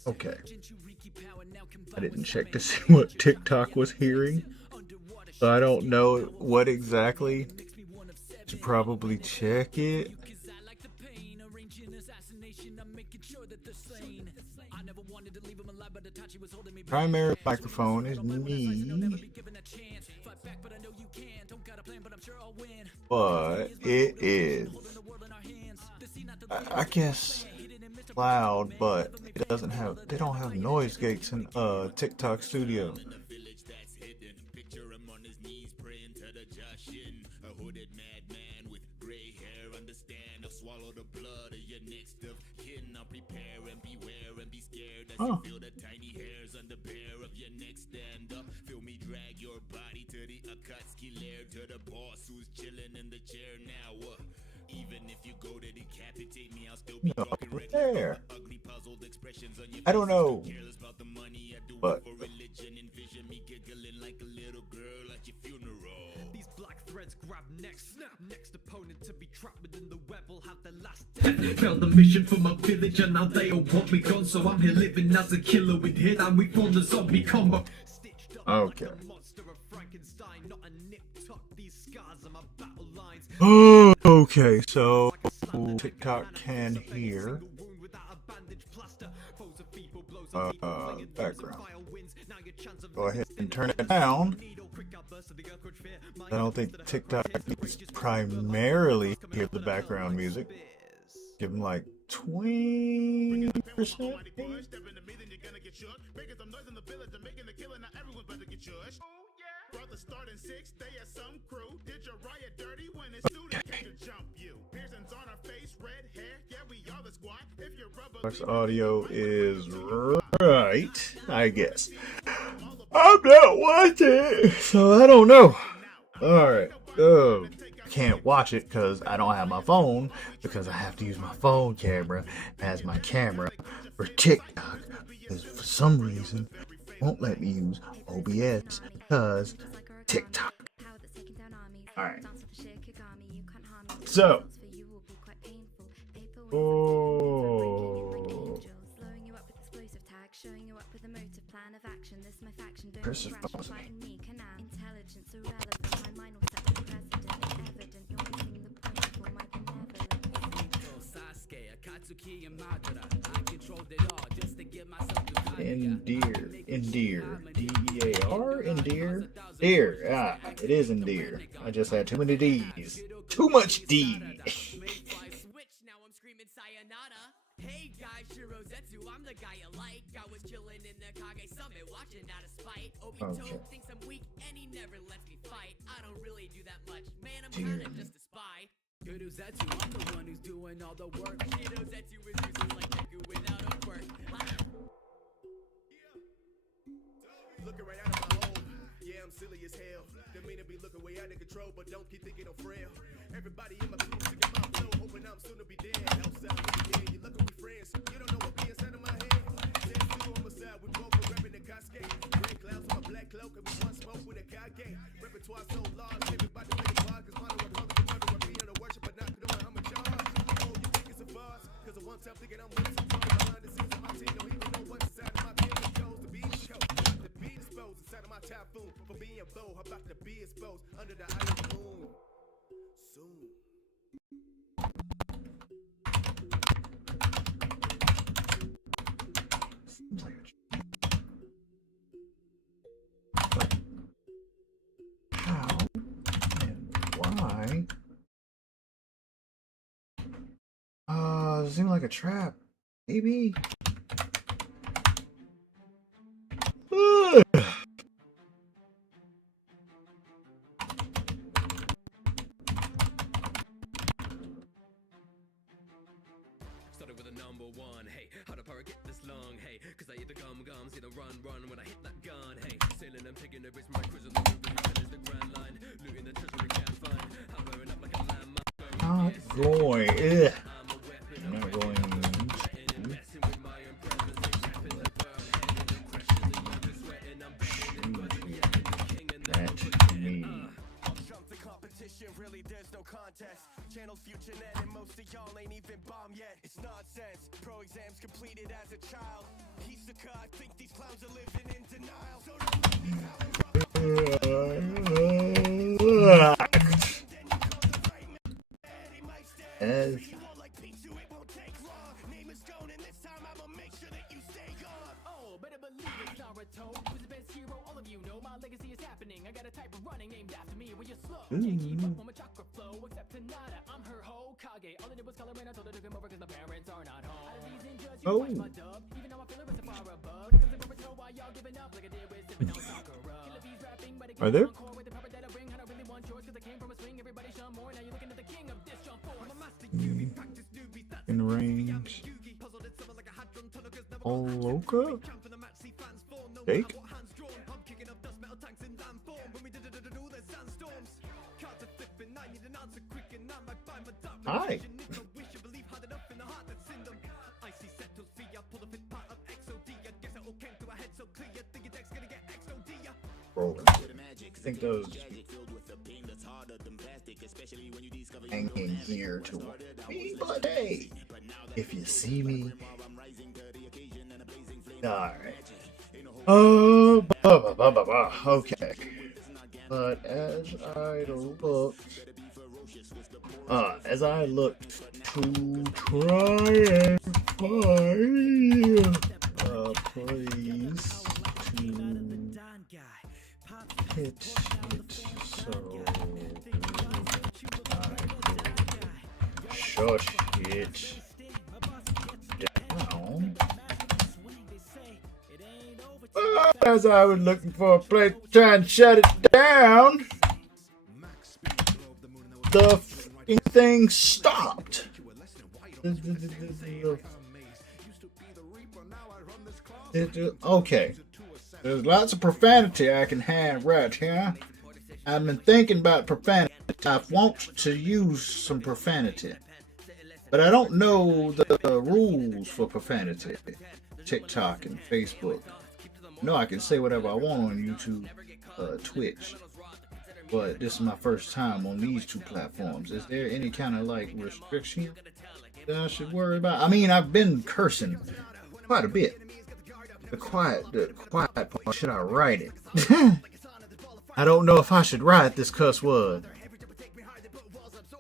Okay. I didn't check to see what TikTok was hearing, so I don't know what exactly. Should probably check it. Primary microphone is me, but it is, I guess, loud, but it doesn't have. They don't have noise gates in TikTok Studio. Oh. No, there. I don't know, but These black threads grab next, snap next opponent to be trapped within the web will have the last. Failed the mission for my village and now they all want me gone. So I'm here living as a killer with hit and we form the zombie combo. okay. Monster of Frankenstein, not a nip tuck. These scars are my battle lines. Oh, okay. So TikTok can hear background. Go ahead and turn it down. I don't think TikTok needs primarily hear the background music. Give them like 20%. Audio is right, I guess. I'm not watching, so I don't know. Alright. I can't watch it because I don't have my phone, because I have to use my phone camera as my camera for TikTok, because for some reason it won't let me use OBS because TikTok. Alright. So, Chris is pausing. Intelligence irrelevant. My mind will set the precedent. Evident you're missing the point for my benevolence. Sasuke, Akatsuki, and Madara. I controlled it all just to give myself the Endear. D-E-A-R? Endear? Dear. Ah, it is endear. I just had too many D's. Too much D. Switch, now I'm screaming sayonara. Hey guys, Shirozetsu, I'm the guy you like. I was chilling in the Kage Summit, watching out of spite. Obito Okay. thinks I'm weak and he never lets me fight. I don't really do that much, man, I'm Dear. kinda just a spy. Kuruzetsu, I'm the one who's doing all the work. Shirozetsu is useless like Deku without a quirk. Looking right out of my hole. Yeah, I'm silly as hell. Didn't mean to be looking way out of control, but don't keep thinking I'm frail. Everybody in my crew singing my flow, hoping I'm soon to be dead. Outside with the you look at we friends. You don't know what be inside of my head. There's two on my side, we both were rapping the cascade. Red clouds on my black cloak, and we one smoke with a Kage. Repertoire so large, everybody ready to cause mine will call the murder of me on the worship, but not knowing I'm in charge. Oh, you think it's a farce? Cause at one time thinking I'm with some trouble behind the scenes of my team. Don't even know what's inside of my team. It goes to be cold. To be disposed inside of my typhoon. For being bold, how about to be exposed under the eye of the moon? Soon. But how and why? It seemed like a trap. Maybe. Ugh. Started with a number one, hey. How the pirate get this long, hey? Cause I eat the gums, see the run when I hit that gun, hey. Sailing, I'm taking the risk, my cruise on the river, finish the grand line. Looting the treasure we can't find. I'm blowing up like a landmine. Not going. Ugh. I'm a weapon, I'm not going to. messing with my own brothers. They trapping the bird, heading and crashing the young, sweating. I'm That me. Jump the competition, really there's no contest. Channel's future net and most of y'all ain't even bombed yet. It's nonsense. Pro exams completed as a child. Piece of cut, think these clowns are living in denial. So don't let me As like pizza, it won't take long. Name is gone and this time I'ma make sure that you stay gone. Oh, better believe it's Naruto. Who's the best hero? All of you know my legacy is happening. I got a type of running named after me. When you're slow, can't keep up on my chakra flow. Except Tanada, I'm her Hokage. All I did was color and I told her to come over 'cause my parents are not home. Out of these ninjas, you watch my dub. Even though I feel it's a far above. Cause the Naruto, why y'all giving up like I did with sipping on Sakura. Killer bees rapping, but Are there? encore with the power that I bring. I don't really want yours 'cause I came from a swing. Everybody shun more. Now you're looking at the king of this jump force. I'm a master Yugi, practice newbie. That's in range. puzzled itself like a had drum tunnel 'cause never Oloka? for the match, see fans fall. No Jake? matter what hands drawn, I'm kicking up dust metal tanks in land form. When we did all there's sandstorms. Cards are flipping, I need an answer quick and I'm right by my dark Hi. vision. If I wish you believe hard enough in the heart that's in them. I see settles for ya, pull up it part of XOD. I guess it all came to a head so clear. Think your deck's gonna get XOD ya. Rolling. I think those hanging here to me, but hey, if you see me, alright. Oh, okay. But as I looked to try and find a place to hit it so I could shut it down. As I was looking for a place to try and shut it down, the fucking thing stopped. Okay. There's lots of profanity I can have right here. I've been thinking about profanity. I want to use some profanity. But I don't know the rules for profanity. TikTok and Facebook. No, I can say whatever I want on YouTube, Twitch. But this is my first time on these two platforms. Is there any kind of like restriction that I should worry about? I mean, I've been cursing quite a bit. the quiet part. Should I write it? I don't know if I should write this cuss word.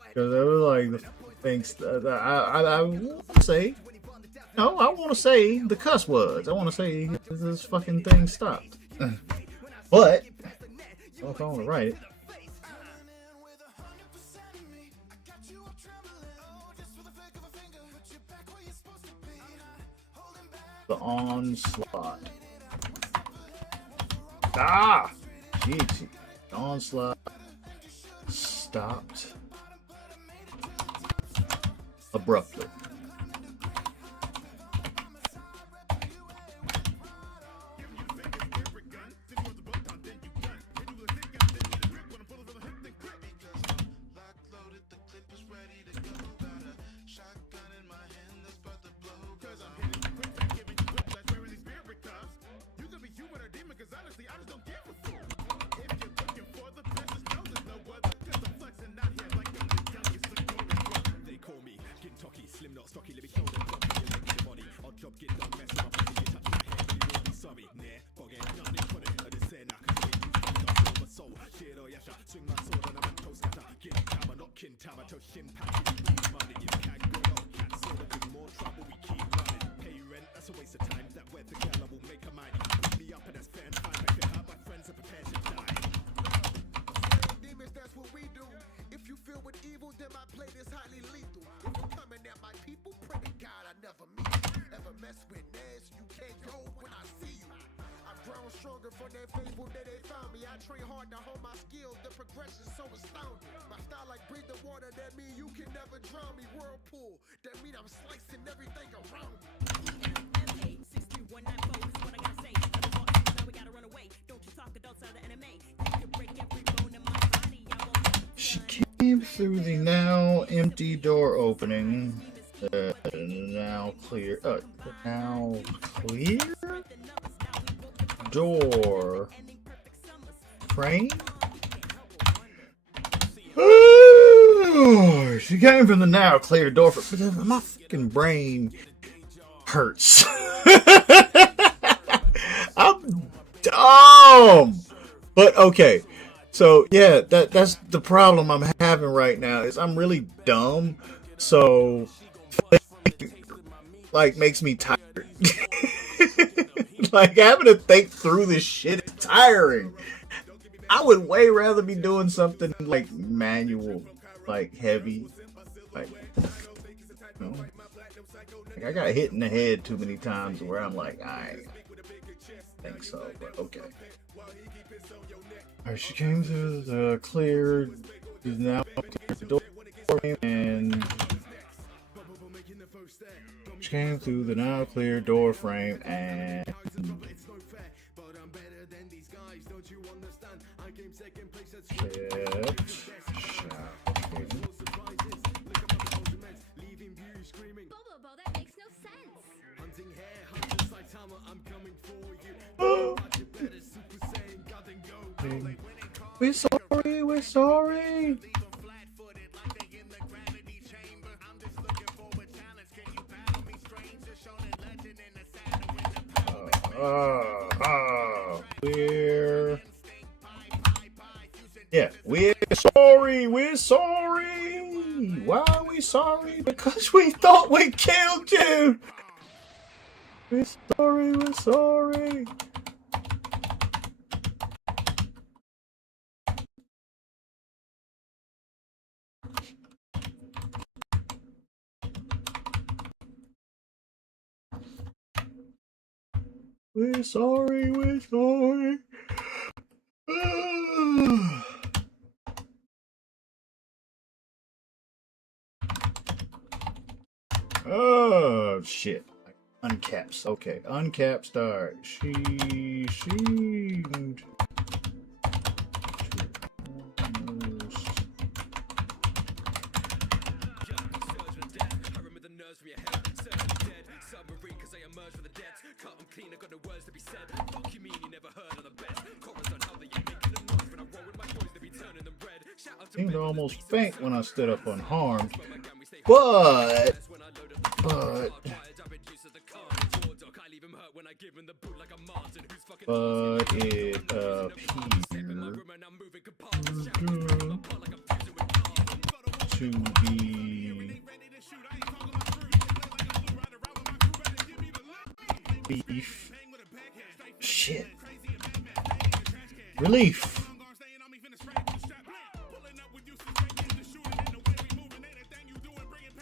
Because I was like the things that I want to say. No, I want to say the cuss words. I want to say this fucking thing stopped. But if I want to write it. The onslaught. Jeez. The onslaught stopped abruptly. Stronger for that faithful that they found me. I train hard to hold my skills. The progression so astounding. My style like breathe the water. That mean you can never drown me. Whirlpool. That mean I'm slicing everything around me. 63194 is what I gotta say. Now we gotta run away. Don't you talk adults out of the anime. You can break every bone in my body. I won't. She came through the now empty door opening. Now clear. Now clear. Door frame. Oh, she came from the now clear door frame. My fucking brain hurts. I'm dumb. But okay. So yeah, that's the problem I'm having right now is I'm really dumb. So like makes me tired. Like having to think through this shit is tiring. I would way rather be doing something like manual, like heavy, like, you know, like I got hit in the head too many times where I'm like, I think so, but okay. Alright, she came through the clear, is now the door, and she came through the now clear door frame and Bobo, that makes no sense. We're sorry, we're sorry. We're sorry. Why are we sorry? Because we thought we killed you. We're sorry. We're sorry. Oh shit. Uncaps. Okay. Uncap start. She seemed to almost faint when I stood up unharmed, but giving the boot like a Martin. Who's fucking But asking? it Step in my appears room and I'm moving compartments. Shouting, picking them apart like I'm fusing with carbon. to be relief. Shit. Relief.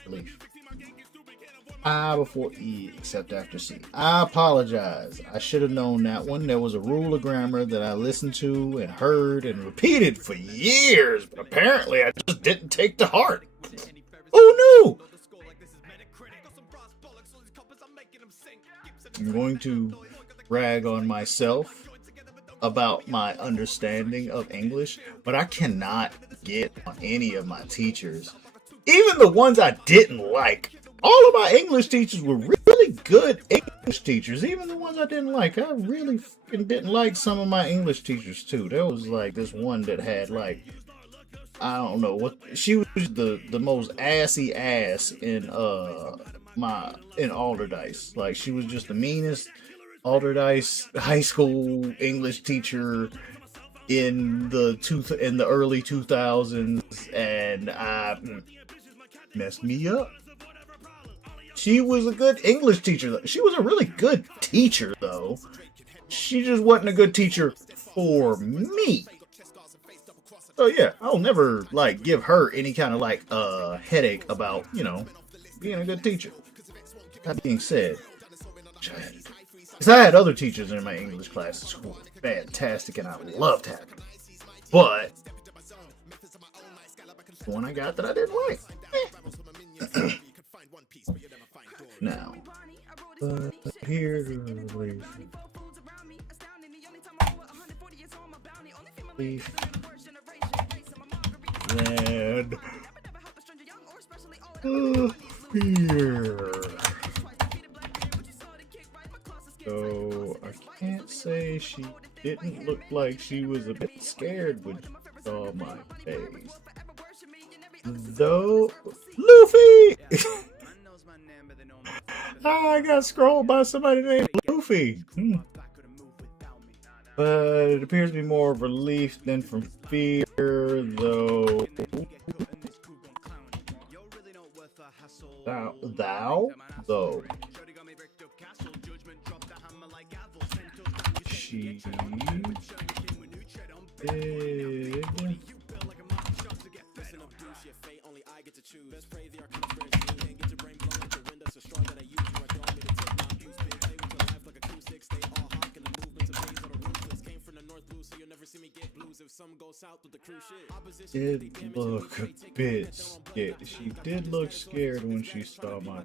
Relief. I before E, except after C. I apologize. I should have known that one. There was a rule of grammar that I listened to and heard and repeated for years, but apparently I just didn't take to heart. Oh no! I'm going to rag on myself about my understanding of English, but I cannot get on any of my teachers. Even the ones I didn't like. All of my English teachers were really good English teachers. Even the ones I didn't like. I really fucking didn't like some of my English teachers too. There was like this one that had like, I don't know what, she was the most assy ass in Alderdice. Like she was just the meanest Alderdice high school English teacher in the early 2000s, and messed me up. She was a good English teacher. She was a really good teacher, though. She just wasn't a good teacher for me. So yeah, I'll never like give her any kind of like headache about, you know, being a good teacher. That being said, because I had other teachers in my English classes who were fantastic and I loved having them. But the one I got that I didn't like. Now, here leaf red here. So I can't say she didn't look like she was a bit scared when she saw my face. Though, Luffy! I got scrolled by somebody named Luffy. But it appears to be more of relief than from fear, though. Though. She did. Did look a bit scared. She did look scared when she saw my.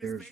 There's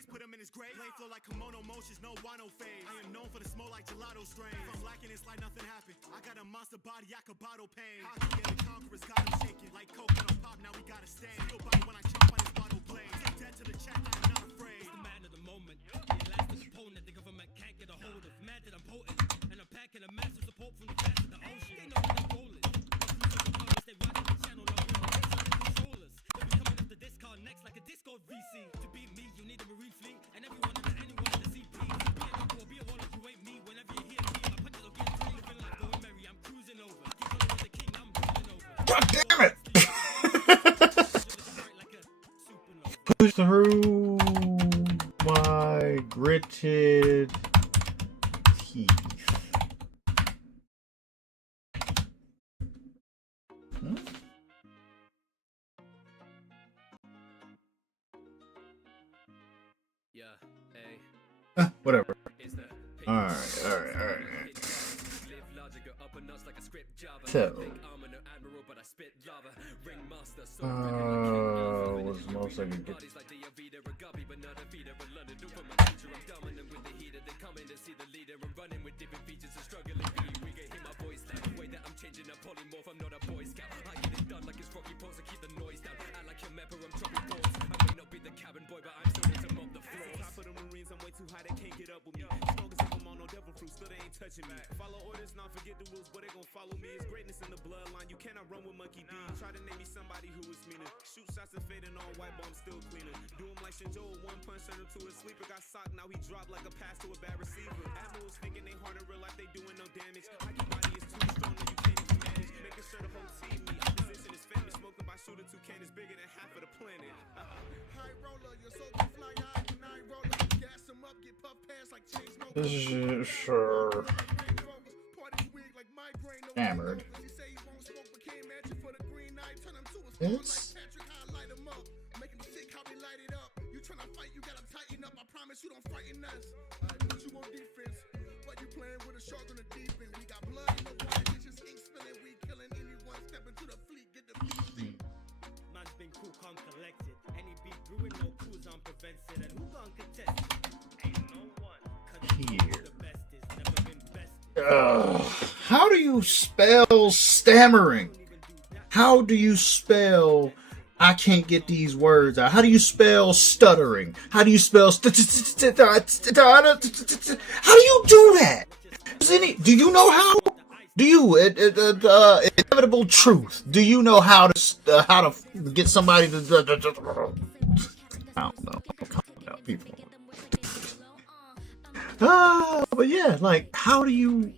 God damn it! Push through my gritted teeth. Yeah. Whatever. Is the Alright. live logic or upper nuts like a script Java. So, Think I'm an admiral, but I spit lava. Ringmaster, so what's the most I can get? bodies like the Avita or Guppy, but not a Vita or London. Do for my nature, I'm dominant with the heater. They come in to see the leader. I'm running with different features and struggling. We can hear my voice loud. The way that I'm changing up polymorph, I'm not a boy scout. I get it done like it's Rocky Pose. I keep the noise down. Act like your member, I'm dropping balls. I may not be the cabin boy, but I'm still to mop the floors. Top of the Marines, I'm way too high, they can't get up with me. Smoke as if I'm on no devil fruit, still they ain't touching me. Follow orders, not forget the rules, but they gon' follow me. It's greatness in the bloodline, you cannot run with Monkey D. Try to name me somebody who is meaner. Shoot shots and fading on white, but I'm still cleaner. Do him like Shinjo, one punch turned him to a sleeper. Got socked, now he dropped like a pass to a bad receiver. Admirals thinking they hard in real life, they doing no damage. How your body is too strong, that you can't even manage. Making sure the whole team, me, opposition is famous. Smoking by shooting two cannons bigger than half of the planet. High roller, you're so fly high, you nine roller. Gas him up, get puff pants like chain smoke. Sure. Hammered. It's Man's been cool, calm, collected. Any beat brewing, no crews on prevented. And who gon' contest it? Ain't no one. 'Cause here. the best is never been bested. How do you spell stammering? How do you spell I can't get these words out? How do you spell stuttering? How do you spell how do you do that? Do you know how? Do you inevitable truth? Do you know how to get somebody to I don't know. Calm down, people. But yeah, like how do you?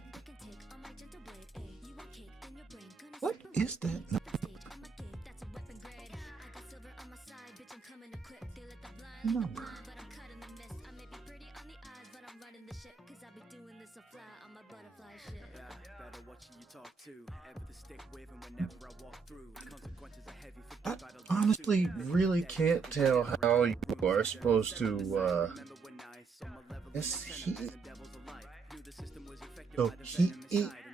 What is that? No. Better watching you talk to. Ever the stick waving whenever I walk through. Consequences are heavy for I honestly really can't tell how you are supposed to yes, he so he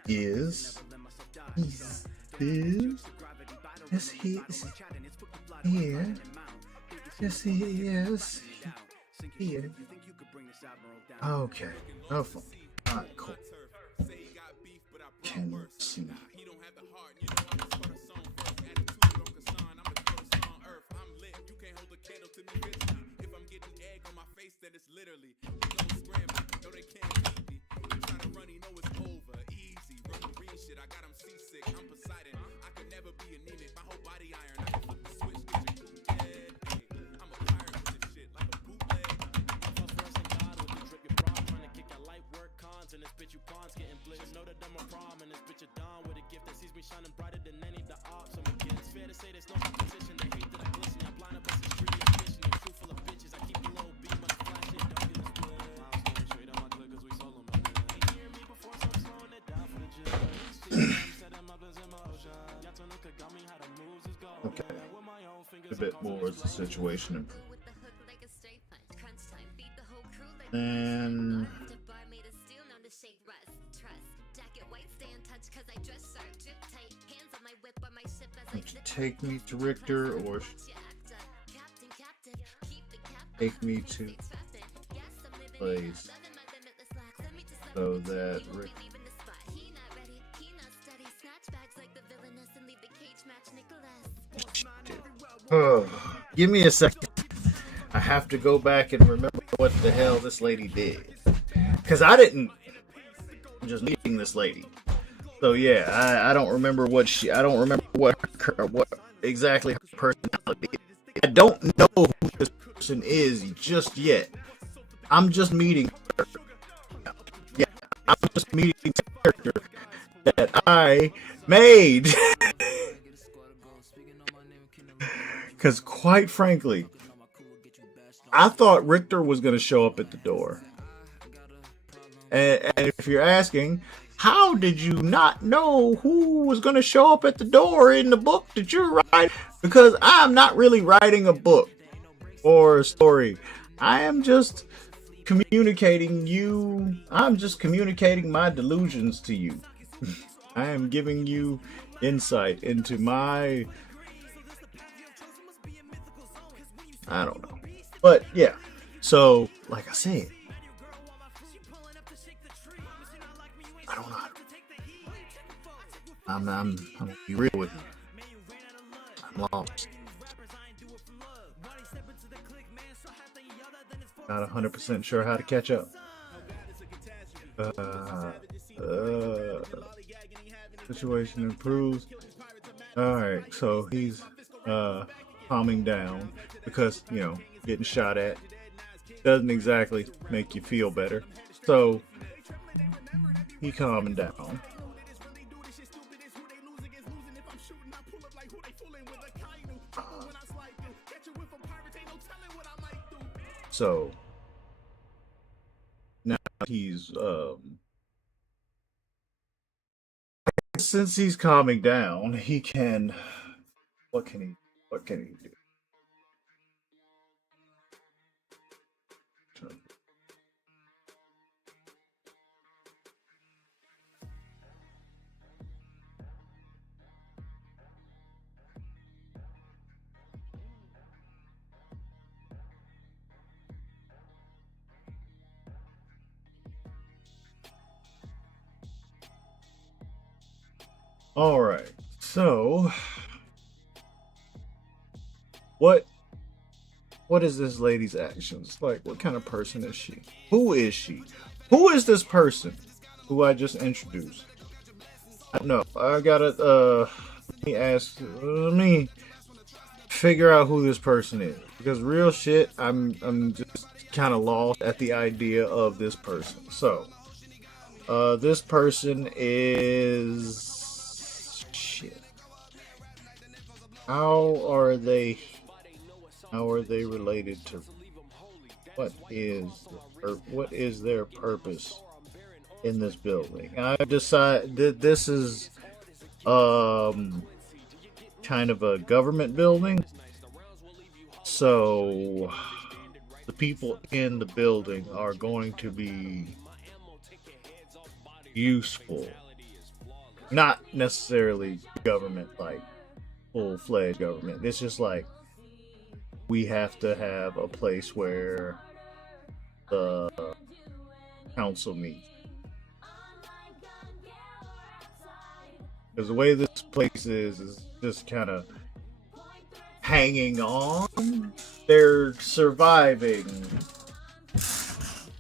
is yes he is here. Yes he is here. Okay. Oh fine. Alright, cool. Can you see? Shining brighter than any the ops. It's fair to say there's no competition. They hate that I glisten. I'm blind up as a street ambition. I'm true full of bitches. I keep the low beat when I flash it. Don't get this blood. Miles going straight on my click cause we solo my nigga. Ain't hear me before, so I'm slowing it down for the judge. Set them up as emotion. Y'all turn look got me how the moves is going. Okay. A bit more as the situation improves. And take me to Richter or take me to place so that give me a second. I have to go back and remember what the hell this lady did, because I didn't. I'm just meeting this lady. So yeah, I don't remember what exactly her personality is. I don't know who this person is just yet. I'm just meeting her. Yeah, I'm just meeting the character that I made. Because quite frankly, I thought Richter was going to show up at the door. And if you're asking, how did you not know who was going to show up at the door in the book that you're writing? Because I'm not really writing a book or a story. I am just communicating you. I'm just communicating my delusions to you. I am giving you insight into my. I don't know. But yeah. So, like I said, I don't know. I'm gonna be real with you. I'm lost. Not 100% sure how to catch up. Situation improves. Alright, so he's calming down because, you know, getting shot at doesn't exactly make you feel better. So he calming down. So now he's since he's calming down, he can what can he do? All right. So what is this lady's actions? Like, what kind of person is she? Who is she? Who is this person who I just introduced? I don't know. I gotta let me figure out who this person is. Because real shit, I'm just kind of lost at the idea of this person. So this person is shit. How are they related to what is their purpose in this building? I've decided that this is kind of a government building. So the people in the building are going to be useful. Not necessarily government, like full-fledged government. It's just like we have to have a place where the council meets. Because the way this place is just kind of hanging on. They're surviving.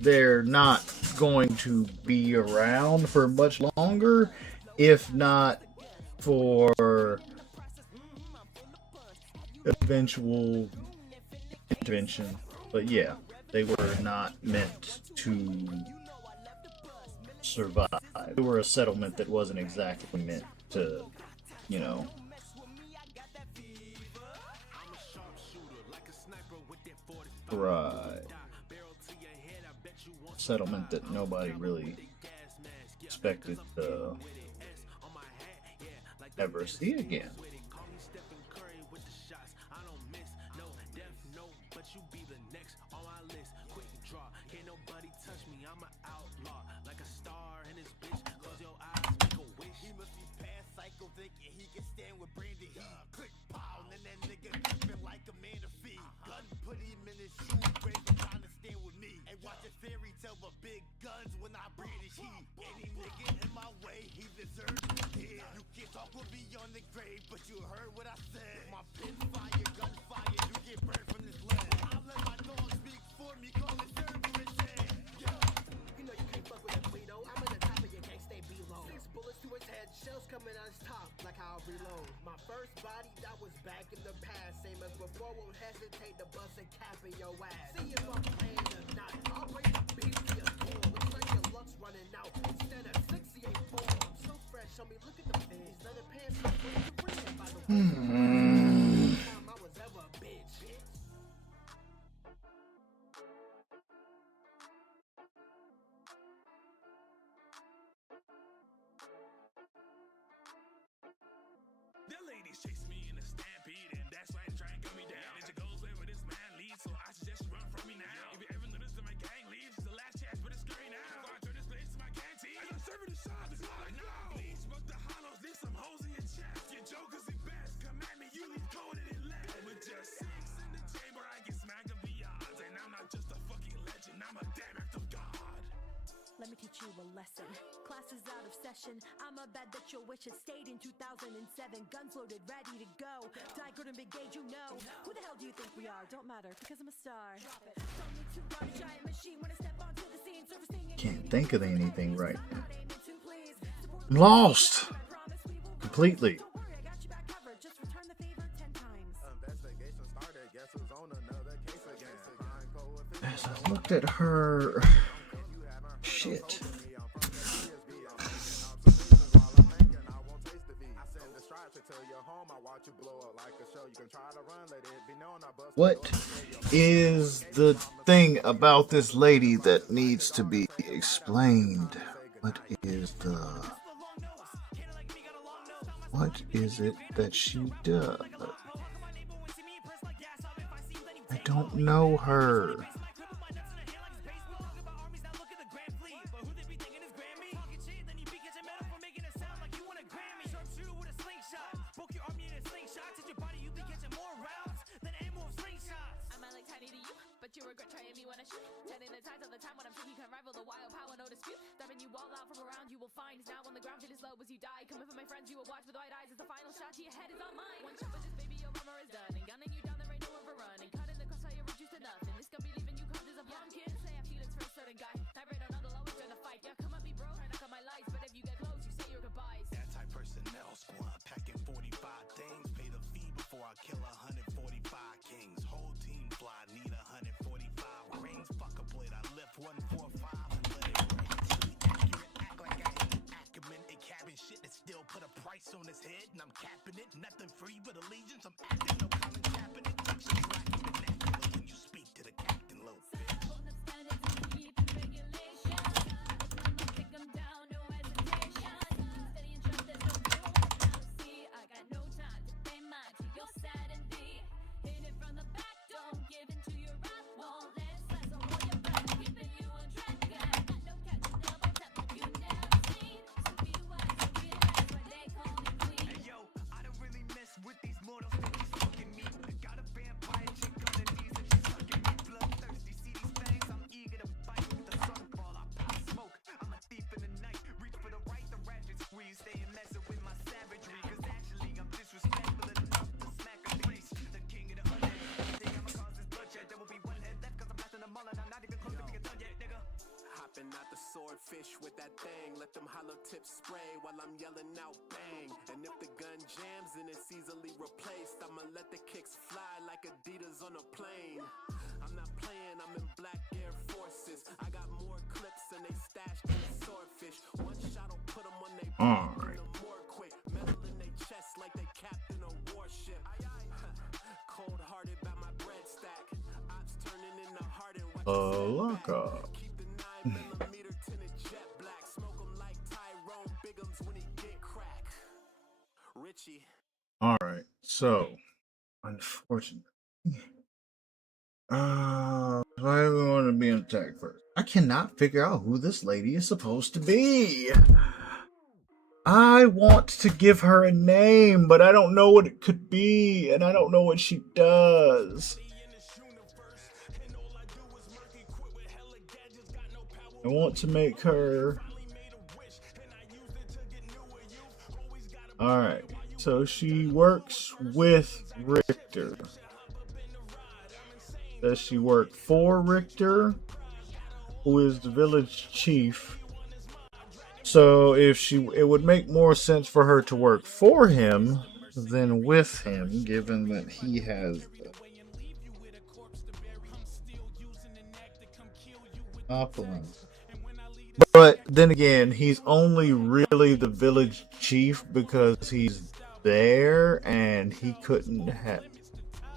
They're not going to be around for much longer, if not for eventual intervention. But yeah, they were not meant to survive. They were a settlement that wasn't exactly meant to, you know, right. Settlement that nobody really expected to ever see again. But you heard what I said. My pin fire, gunfire, you get burned from this lead. I let my dog speak for me, call it Cerberus. Yeah. You know you can't fuck with a Guido. I'm at the top of your can't stay below. 6 bullets to his head, shells coming out his top, like how I reload. My first body, that was back in the past. Same as before, won't hesitate to bust a cap in your ass. See if I'm playing or not. I'll bring the beat to your door. Looks like your luck's running out. Instead of 68 4, I'm so fresh. Show me, look at the fins. Leather pants, by the way. The ladies chase me in a stampede, and that's why they try and cut me down. As it goes wherever this man leads, so I suggest you run from me now. Let me teach you a lesson. Class is out of session. I'm a bet that your wish had stayed in 2007. Guns loaded, ready to go. Die good and big gauge, you know. Who the hell do you think we are? Don't matter, because I'm a star. Don't need to run a giant machine when I step onto the scene. Surfacing and Can't think of anything right now. I'm lost completely. don't worry, I got you back covered. Just return the favor 10 times. Investigation started. Guess who's on another case again? Fine coefficient. As I looked at her shit. What is the thing about this lady that needs to be explained? What is it that she does? I don't know her. You regret trying me when I shoot. Turning the tides all the time when I'm sure you can rival the wild power, no dispute. Stabbing you all out from around, you will find is now on the ground, feel as low as you die. Coming for my friends, you will watch with wide eyes as the final shot to your head is on mine. One shot with this baby, your mama is done. And gunning you down, there ain't no one for running. Cutting the crossfire, reduced to nothing. This gonna be leaving you cold as a pumpkin. Say I feel it's for a certain guy. I read on the lowest during the fight. Yeah, come at me, bro, and I cut my lights. But if you get close, you say your goodbyes. Anti-personnel squad packing 45 things. Pay the fee before I kill 145 kings. Whole team fly, need 145 rings. Fuck a blade, I lift 145 and let it ring. Accurate, act like I ain't acumen. They cabin shit that still put a price on his head, and I'm capping it. Nothing free but allegiance. I'm acting, no common capping it. Just lacking vernacular when you speak to the captain low. Swordfish with that thing, let them hollow tips spray while I'm yelling out bang. And if the gun jams and it's easily replaced, I'ma let the kicks fly like Adidas on a plane. I'm not playing, I'm in black Air Forces. I got more clips and they stashed in swordfish. One shot'll put them on they Alright. more quick. Metal in they chest like they captain a warship. Cold-hearted by my bread stack. Ops turning into hard and watch Look up. keep the 9mm tinted jet black. Smoke 'em like Tyrone Biggums when he get crack. Richie. Alright, so unfortunately. Why do we want to be attacked first? I cannot figure out who this lady is supposed to be. I want to give her a name, but I don't know what it could be, and I don't know what she does. I want to make her... Alright, so she works with Richter. Does she work for Richter, who is the village chief? So if it would make more sense for her to work for him than with him, given that he has opulence. But then again, he's only really the village chief because he's there, and he couldn't have,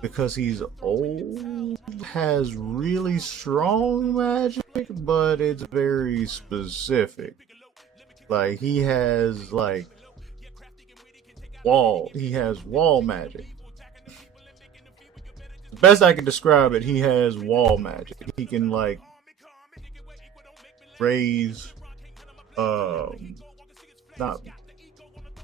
because he's old, has really strong magic, but it's very specific. Like, he has like he has wall magic. The best I can describe it, he has wall magic. He can like raise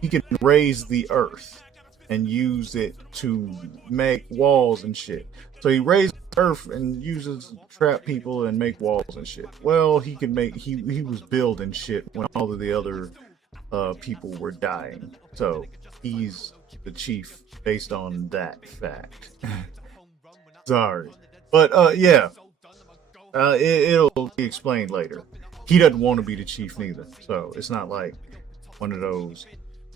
he can raise the earth and use it to make walls and shit. So he raised earth and uses trap people and make walls and shit. Well, he could make he was building shit when all of the other people were dying. So he's the chief based on that fact. Sorry, but yeah, it'll be explained later. He doesn't want to be the chief neither, so it's not like one of those,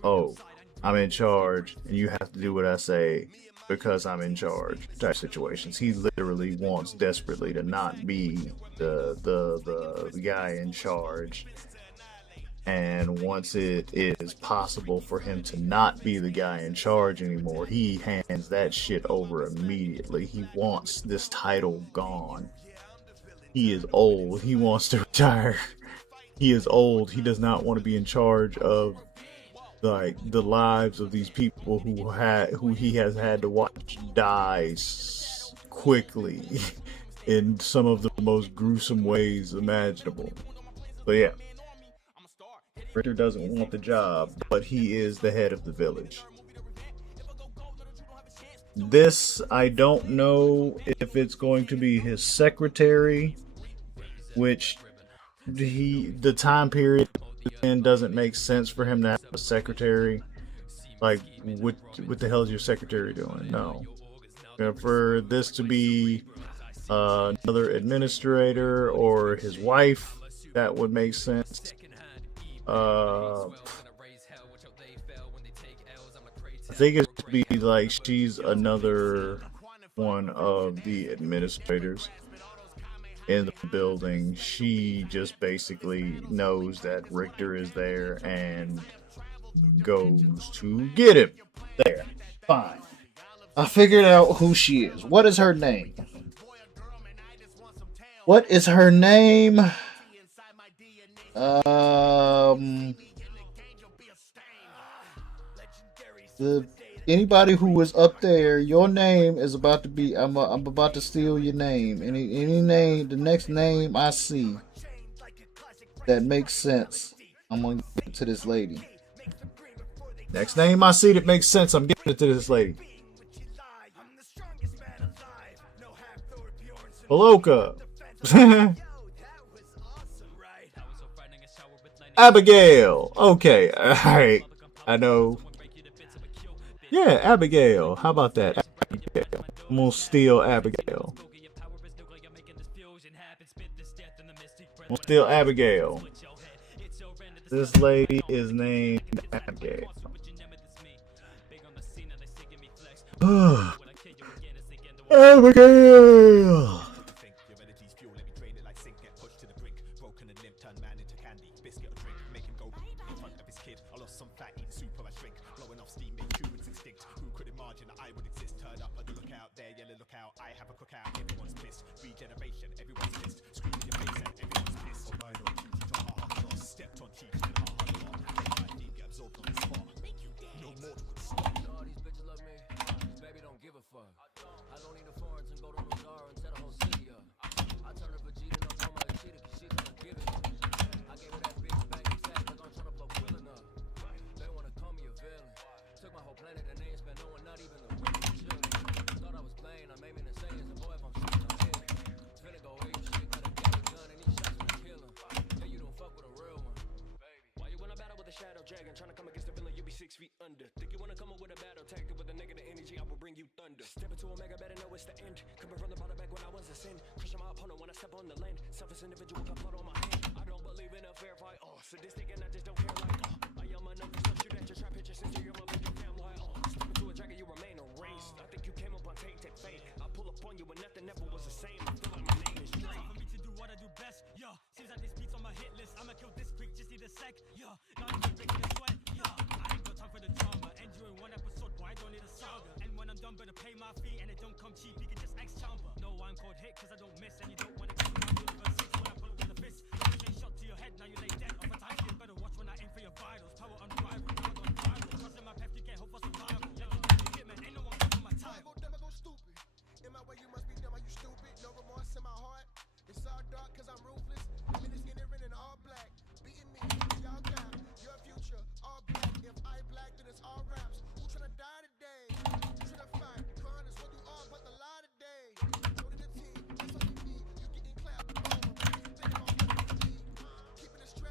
oh, I'm in charge and you have to do what I say because I'm in charge type situations. He literally wants desperately to not be the guy in charge. And once it is possible for him to not be the guy in charge anymore, he hands that shit over immediately. He wants this title gone. He is old. He wants to retire. He is old. He does not want to be in charge of like the lives of these people who he has had to watch die quickly in some of the most gruesome ways imaginable. So yeah, Richter doesn't want the job, but he is the head of the village. This, I don't know if it's going to be his secretary, which the time period then doesn't make sense for him to have a secretary. Like, what the hell is your secretary doing? No. For this to be another administrator or his wife, that would make sense. I think it should be like she's another one of the administrators in the building. She just basically knows that Richter is there and goes to get him. There. Fine. I figured out who she is. What is her name? What is her name? Anybody who was up there, your name is about to be. I'm about to steal your name. Any name, the next name I see that makes sense, I'm gonna give it to this lady. Next name I see that makes sense, I'm giving it to this lady. Paloka. Abigail. Okay, alright. I know. Yeah, Abigail. How about that? Abigail. I'm gonna steal Abigail. I'm gonna steal Abigail. This lady is named Abigail. Abigail! Dragon trying to come against the villain, you'll be 6 feet under. Think you wanna come up with a battle tactic with a negative energy, I will bring you thunder. Step into Omega, better know it's the end. Coming from the bottom back when I was a sin. Crushing my opponent when I step on the lane. Selfish individual got blood on my hand. I don't believe in a fair fight, sadistic and I just don't care like, I am a number, so shoot at your trap, hit your sister, you're my major fam like, Step into a dragon, you remain erased. I think you came up on tainted fate. I pull up on you and nothing ever was the same. I feel like my name is Drake. For me to do what I do best, yeah. Seems like this beat's on my hit list. I'ma kill this quick, just need a sec, yeah. Now I'm breaking the sweat, yeah. I ain't got time for the drama. End you in one episode, boy, I don't need a saga. And when I'm done, better pay my fee, and it don't come cheap. You can just ex chamber. No one called hit, cause I don't miss, and you don't wanna come with my six when I pull it with a fist. Straight shot to your head, now you lay dead. Off a time, better watch when I aim for your vitals. Power unrivaled, power on viral. Trusting my path, you can't hope for survival. Legendary hitman, ain't no one coming my time. Never go stupid. In my way, you must be dumb. Are you stupid? No remorse.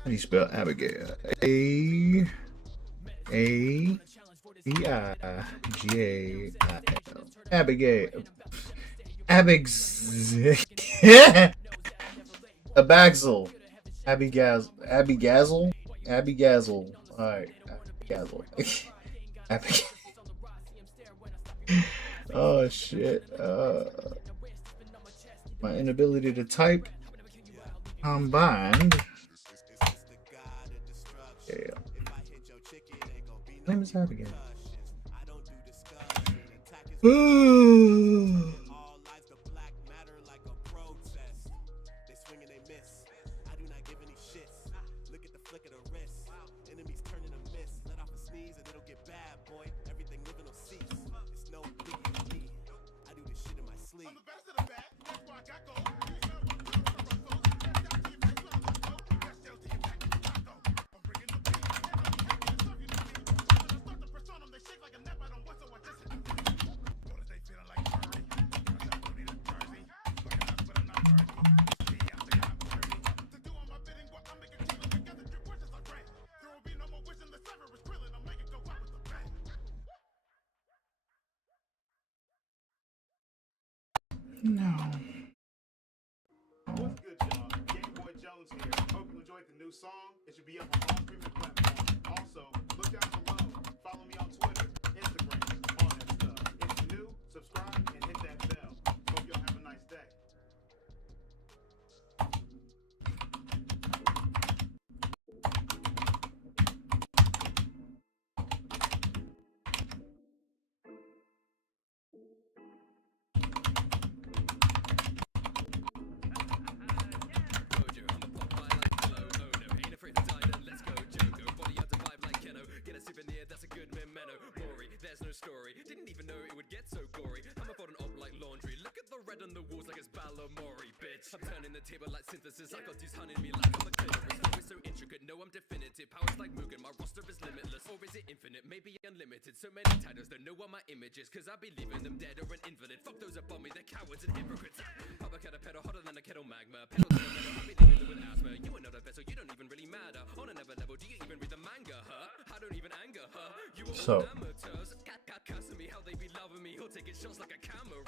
do you spell Abigail? A-B-I-G-A-I-L. Abigail. Abaxel. Abigazel. Alright. Abigazel. Oh shit. My inability to type combined. Yeah. My name is Abigail. No. What's good, y'all? Game Boy Jones here. Hope you enjoyed the new song. It should be up on all streaming platforms. Also, look out below. Follow me on Twitter, Instagram, all that stuff. If you're new, subscribe and hit that bell. Hope y'all have a nice day. Story. Didn't even know it would get so gory. I'm about an op like laundry. Look at the red on the walls like it's Balamori, bitch. I'm turning the table like synthesis. I got dudes hunting me like I'm a clitoris. Always so intricate, no, I'm definitive. Powers like Mugen, my roster is limitless. Or is it infinite? Maybe unlimited. So many titles don't know what my image is. Cause I be leaving them dead or an invalid. Fuck those above me, they're cowards and hypocrites. Pop a cat a pedal hotter than a kettle magma. Pedal to the metal, I be leaving them with asthma. You are not a vessel, you don't even really matter. On another level, do you even read the manga, huh? I don't even anger her. You are all amateurs. Cussing me how they be loving me. He'll take it shots like a camera.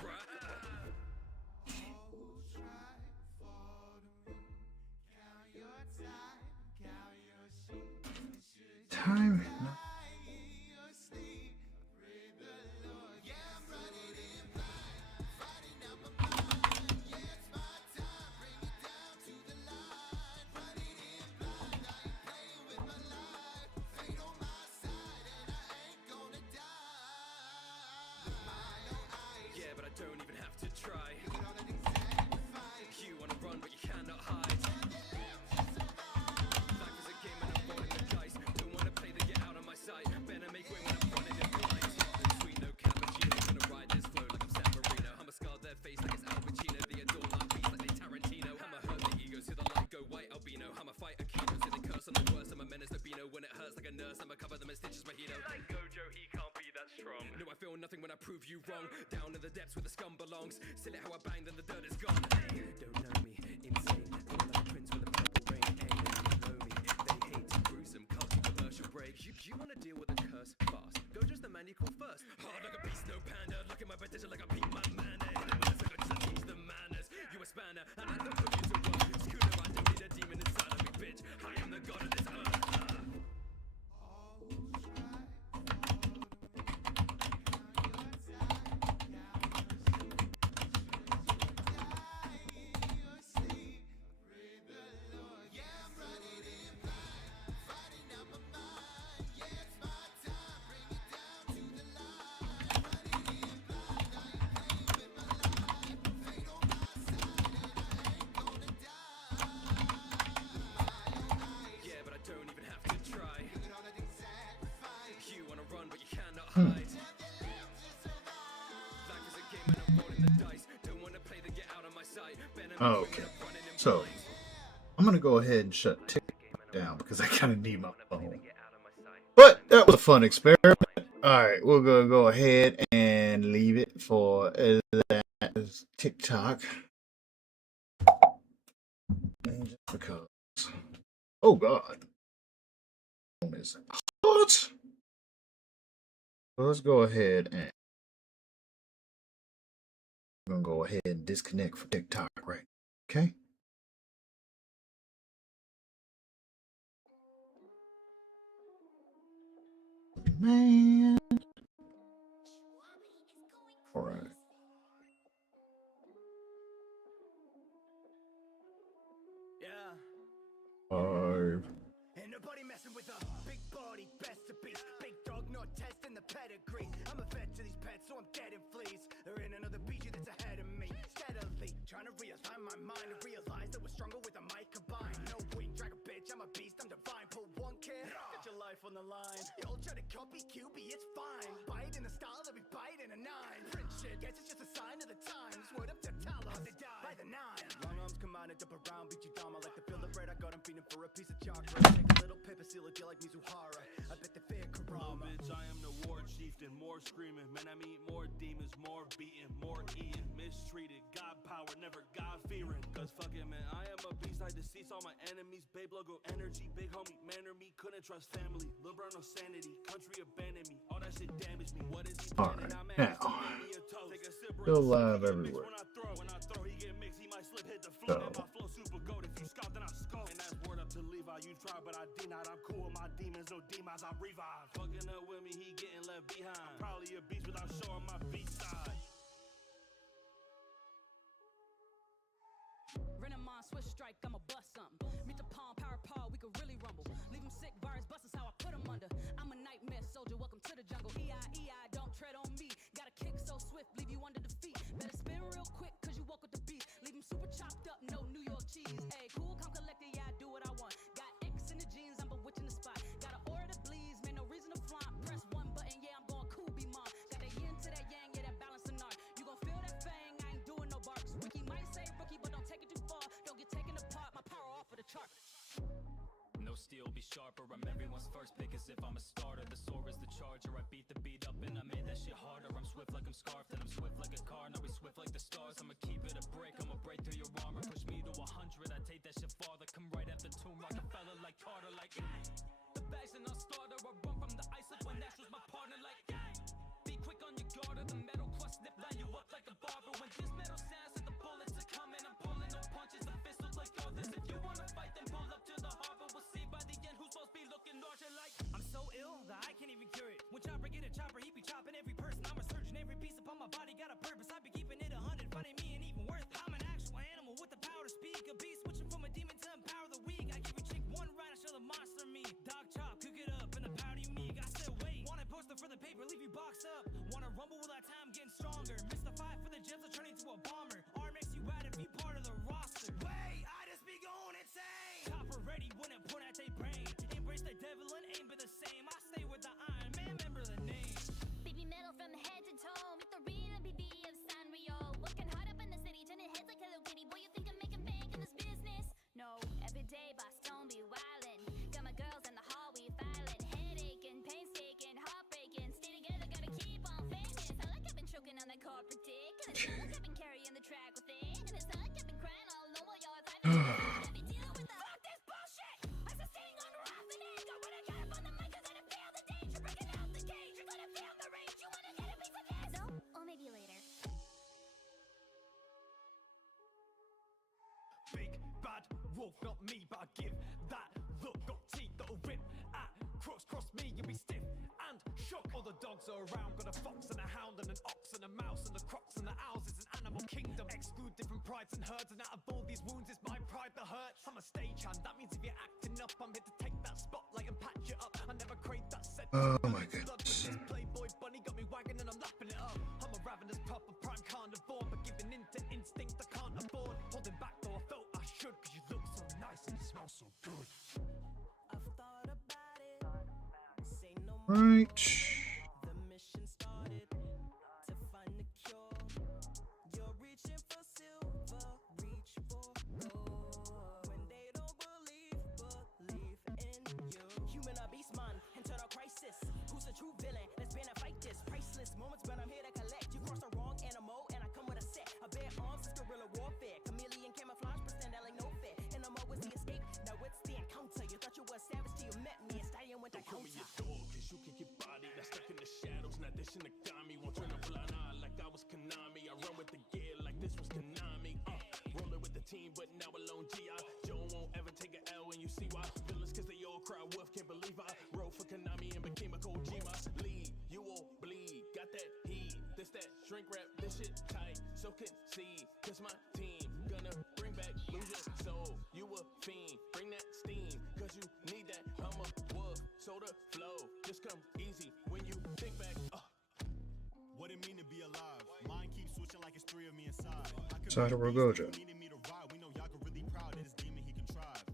Time. Don't even have to try. You wanna run, but you cannot hide. Life is a game and I'm rolling the dice. Don't wanna play to get out of my sight. Better make way when I'm running it blind. Sweet, no cappuccino. Gonna ride this flow like I'm San Marino. I'ma scar their face like it's Al Pacino. They adore my beats like they Tarantino. I'ma hurt their egos, see the light go white albino. I'ma fight Akino, see they curse on the worst. I'm a menace to Bino. When it hurts like a nurse, I'ma cover them in stitches, Mojito. Like Gojo, he can't be that strong. No, I feel nothing when I prove you wrong. Down in the depths where the scum belongs. Silly how I bang, then the dirt is gone. Hey, don't know me, insane. Feel like a prince with a purple rain. Hey, don't know me, they hate gruesome culty commercial break. You wanna deal with a curse fast? Go just the man you call first. Hard like a beast, no panda. Look at my potential like a beat my man. Hit him with a sucker just to teach the manners. You a spanner, and I don't put you to work. Scooter, I don't need a demon inside of me, bitch. I am the god of this earth. Okay, so I'm gonna go ahead and shut TikTok down because I kind of need my phone. But that was a fun experiment. All right, we're gonna go ahead and leave it for that TikTok. And just because. Oh God. Is hot. So let's go ahead and I'm gonna go ahead and disconnect from TikTok, right? Okay. Man. All right. Yeah. 5. Ain't nobody messing with a big body, best to beat. Big dog, not testing the pedigree. I'm a vet to these pets, so I'm dead in fleas. There ain't another BG that's ahead of me. Steadily trying to realign my mind and realize that we're stronger with a mic combined. No wing, drag a bitch, I'm a beast, I'm divine. Pull one kid, get your life on the line. Y'all try to copy QB, it's fine. Bite in the style that we bite in a 9. Print shit, guess it's just a sign of the times. Word up to Talos, they die by the 9. Long arms combined, jump around, beat you down. I like to feel the bread, I got him feeding for a piece of chocolate. Take a little pepper, seal a deal like Mizuhara. I bet the fear Karama. Bitch, I am the war chieftain, more screaming. Man, I meet more demons, more beating, more eating. Mistreated, God power, never God fearing. Cause fuck it, man, I am a beast, I decease all my enemies. Babe logo energy, big homie, manner me. Couldn't trust family, Lil Bro no sanity. Country abandoned me, all that shit damaged me. What is he planning? I'm at Still live everywhere. When I throw, he get mixed, he might slip, hit the floor. And my flow super gold, if you scout, then I scope. And that's word up to Levi, you try, but I deny. I'm cool with my demons, no demons, I revive. Fucking up with me, he getting left behind. Probably a beast without showing my beast side. Renamon, switch strike, I'ma bust something. Meet the palm, power paw, we could really rumble. Leave him sick, virus bust is how I put him under. I'm a nightmare soldier, welcome to the jungle. E-I, don't tread on me. Got a kick so swift, leave you under the feet. Better spin real quick, cause you walk with the beast. Leave him super chopped up, no New York cheese. Hey, cool, come collected, yeah, I do what I want. Got X in the jeans, I'm bewitching the spot. Got an aura that bleeds, man, no reason to flaunt. Press one button, yeah, I'm going cool, be mom. Got that yin to that yang, yeah, that balance and art. You gon' feel that fang, I ain't doing no barks. Ricky might say rookie, but don't take it too far. Don't get taken apart, my power off of the chart. No steel be sharper, I'm everyone's first pick as if I'm a starter. The sword is the charger, I beat the beat up and I made that shit harder. I'm swift like I'm scarfed and I'm swift like a car. Now we swift like the stars, I'ma keep it a break. I'ma break through your armor, push me to 100. I take that shit farther, come right at the tomb. Rockefeller like Carter, like the bags and I'll starter. I run from the ice like when Nash was my partner, like be quick on your guard or the metal crust snip line you up like a barber. When this metal sounds like the bullets are coming, I'm pulling no punches, the fist look like others. If you wanna fight, then pull up to the harbor. We'll see by the end who's supposed to be looking larger like I'm so ill that I can't even cure it. When chopper get a chopper, he be chopping every person. I'm a surgeon, every piece upon my body got a purpose. I be keeping it 100, finding me an even worth. I'm an actual animal with the power to speak. A beast switching from a demon to empower the weak. I give a chick one right, I show the monster me. Dog chop, cook it up, and the powder unique. I said wait, want a poster for the paper, leave you boxed up. Wanna rumble with our time getting stronger. Miss the fight for the gems, I turn into a bomber. R makes you out if you part of the roster. Wait, I just be going insane. Chopper ready when it point at they brain. Embrace the devil and aim be the same. I stay with the Iron Man, remember the name. Baby metal from head to toe. Meet the real MPV of Sanrio. Working hard up in the city, turning heads like Hello Kitty. Boy, you think I'm making bank in this business? No, every day, boss, don't be wildin'. Got my girls in the hall, we filing. Headache and painstaking, heartbreaking. Stay together, gotta keep on faking. It's not like I've been choking on that corporate dick. And it's not like I've been carrying the track with it. And it's not like I've been crying all over y'all. I've been dealing with the fuck this bullshit. I sustain on wrath and anger. When I got up on the mic, I'm gonna feel the danger. Breaking out the cage, you're gonna feel the rage. You wanna get a piece of this? No, or maybe later. Big bad wolf, not me, but I give that look. Got teeth that'll rip at cross me, you'll be stiff and shook. All the dogs are around, got a fox and a hound and an ox and a mouse and the crocs and the owls. It's an animal kingdom. Exclude different prides and herds, and out of all these wounds, it's my pride that hurts. I'm a stagehand, that means if you're acting up, I'm here to take that spotlight and patch it up. I never crave that set. Oh my goodness. Playboy bunny got me wagging and I'm lapping it up. I'm a ravenous proper prime carnivore, but giving in to instinct I can't afford. Holding back though I felt I should, cause you look so nice and you smell so good. I've thought about it. Say no more. Right. The mission started to find the cure. You're reaching for silver, reach for gold. When they don't believe in you. Human or beast man, internal crisis. Who's the true villain? Let's ban and fight this. Priceless moments when I'm here to collect. You cross the wrong animal and I come with a set. A bare arms, it's guerrilla warfare. Chameleon camouflage, pretend that like no fair. And I'm always the escape. Now it's the encounter. You So concede, cause my team gonna bring back losing soul. You a fiend, bring that steam, cause you need that. I'm a wolf, so the flow just come easy when you think back. What it mean to be alive? Mind keeps switching like it's three of me inside. Satoru Gojo. Needed me to ride. We know Yaga really proud of this demon he contrived.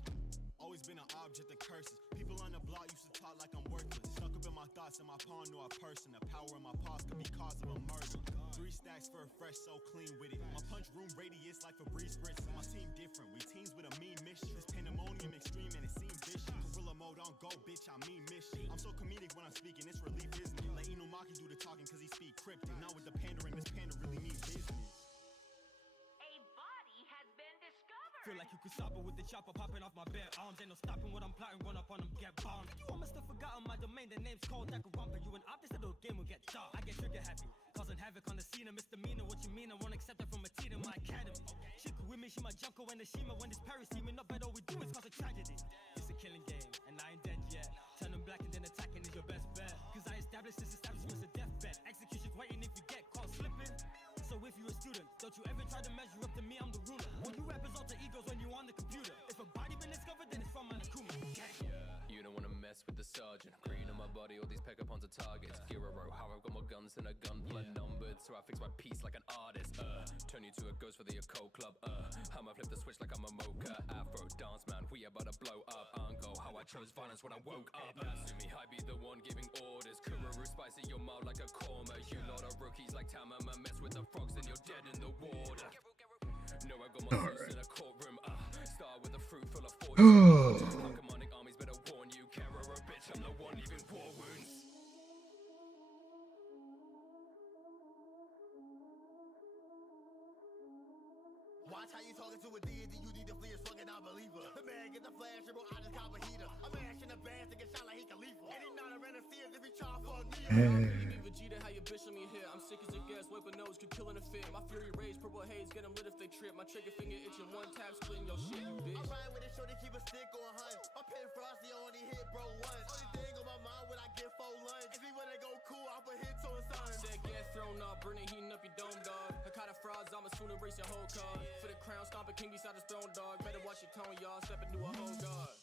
Always been an object of curses. People on the block used to talk like I'm worthless. Stuck up in my thoughts and my pawn knew a person. The power in my paws could be cause of a murder. 3 stacks for a fresh, so clean with it. My punch room radius like Febreze Spritz. My team different. We teams with a mean mission. This pandemonium extreme and it seems vicious. Gorilla mode on go, bitch. I mean mission. I'm so comedic when I'm speaking. It's relief, isn't it? Let Inumaki do the talking cause he speak cryptic. Now with the pandering, this panda really means business. Feel like you could stop it with the chopper popping off my bare arms. Ain't no stopping what I'm plotting, run up on them, get bombed. You almost have forgotten my domain, the name's called Dakarumpa. You an op, this little game will get dark. I get trigger happy, causing havoc on the scene. A misdemeanor, what you mean? I won't accept it from a teen in my academy. She could with me, she my Junko and the Shima. When this Paris teaming up, but all we do is cause a tragedy. It's a killing game, and I ain't dead yet. Turning black and then attacking is your best bet. Cause I established this establishment's a deathbed. Execution's waiting if you get caught slipping. So if you're a student, don't you ever try to measure up to me, I'm the ruler. When you rappers alter egos when you on the computer. If a body been discovered, then it's from Manakuma. You don't wanna mess with the sergeant. Green on my body, all these Pegapons are targets. Giro, how I've got more guns than a gun, blood numbered, so I fix my piece like an artist. Turn you to a ghost for the occult club. I'ma flip the switch like I'm a mocha. Afro dance man, we about to blow up. Uncle, how I chose violence when I woke up. Asumi, I be the one giving orders. Kururu, spice in your mouth like a korma. You lot are rookies like Tamama. Mess with the frogs, then you're dead in the water. No, I got my face in a courtroom. Start with a fruit full of fortune. Pokemonic armies better warn you. Kara a bitch, I'm the one leaving war wounds. Watch how you talking to a deity, you need to flee as fucking unbeliever. The man get the flash, bro, I just got a heater. I'm mashing the bands to get shot like he can leave. And he not a renaissance if he try to fuck me. Vegeta, how you bitch on me here? I'm sick as a gas, wipe a nose, could kill in a fit. My fury rage, purple haze, get them lit if they trip. My trigger finger itching, one tap, splitting your shit, you bitch. I'm riding with a shorty, keep a stick on hunt. My pen frosty, only hit bro once. Only thing on my mind when I get for lunch. If he wanna go cool, I'll put hits on son. Said gas thrown up, burning, heating up your dome, dog. I caught a frauds, I'ma soon erase your whole card. For the crown, stomp a king beside his throne, dog. Better watch your tone, y'all. Step into a whole god.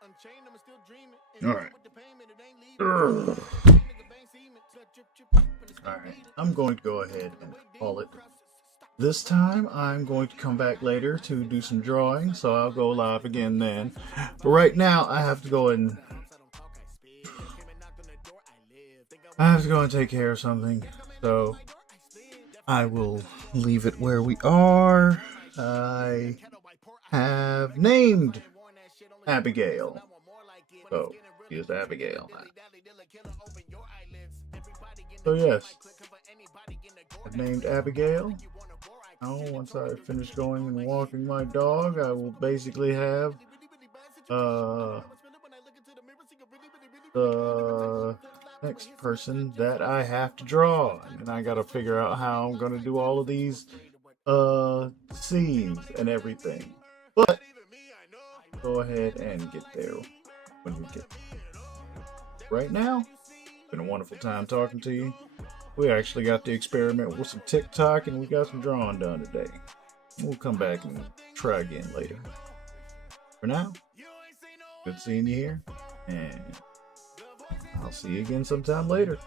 Unchained, I'm still dreaming. Alright. Alright, I'm going to go ahead and call it. This time, I'm going to come back later to do some drawing, so I'll go live again then. But right now, I have to go and take care of something, so I will leave it where we are. I have named Abigail. So, here's Abigail. So yes, I've named Abigail. Now, once I finish going and walking my dog, I will basically have the next person that I have to draw. And I gotta figure out how I'm gonna do all of these scenes and everything. But go ahead and get there when we get there. Right now, it's been a wonderful time talking to you. We actually got to experiment with some TikTok and we got some drawing done today. We'll come back and try again later. For now, good seeing you here, and I'll see you again sometime later.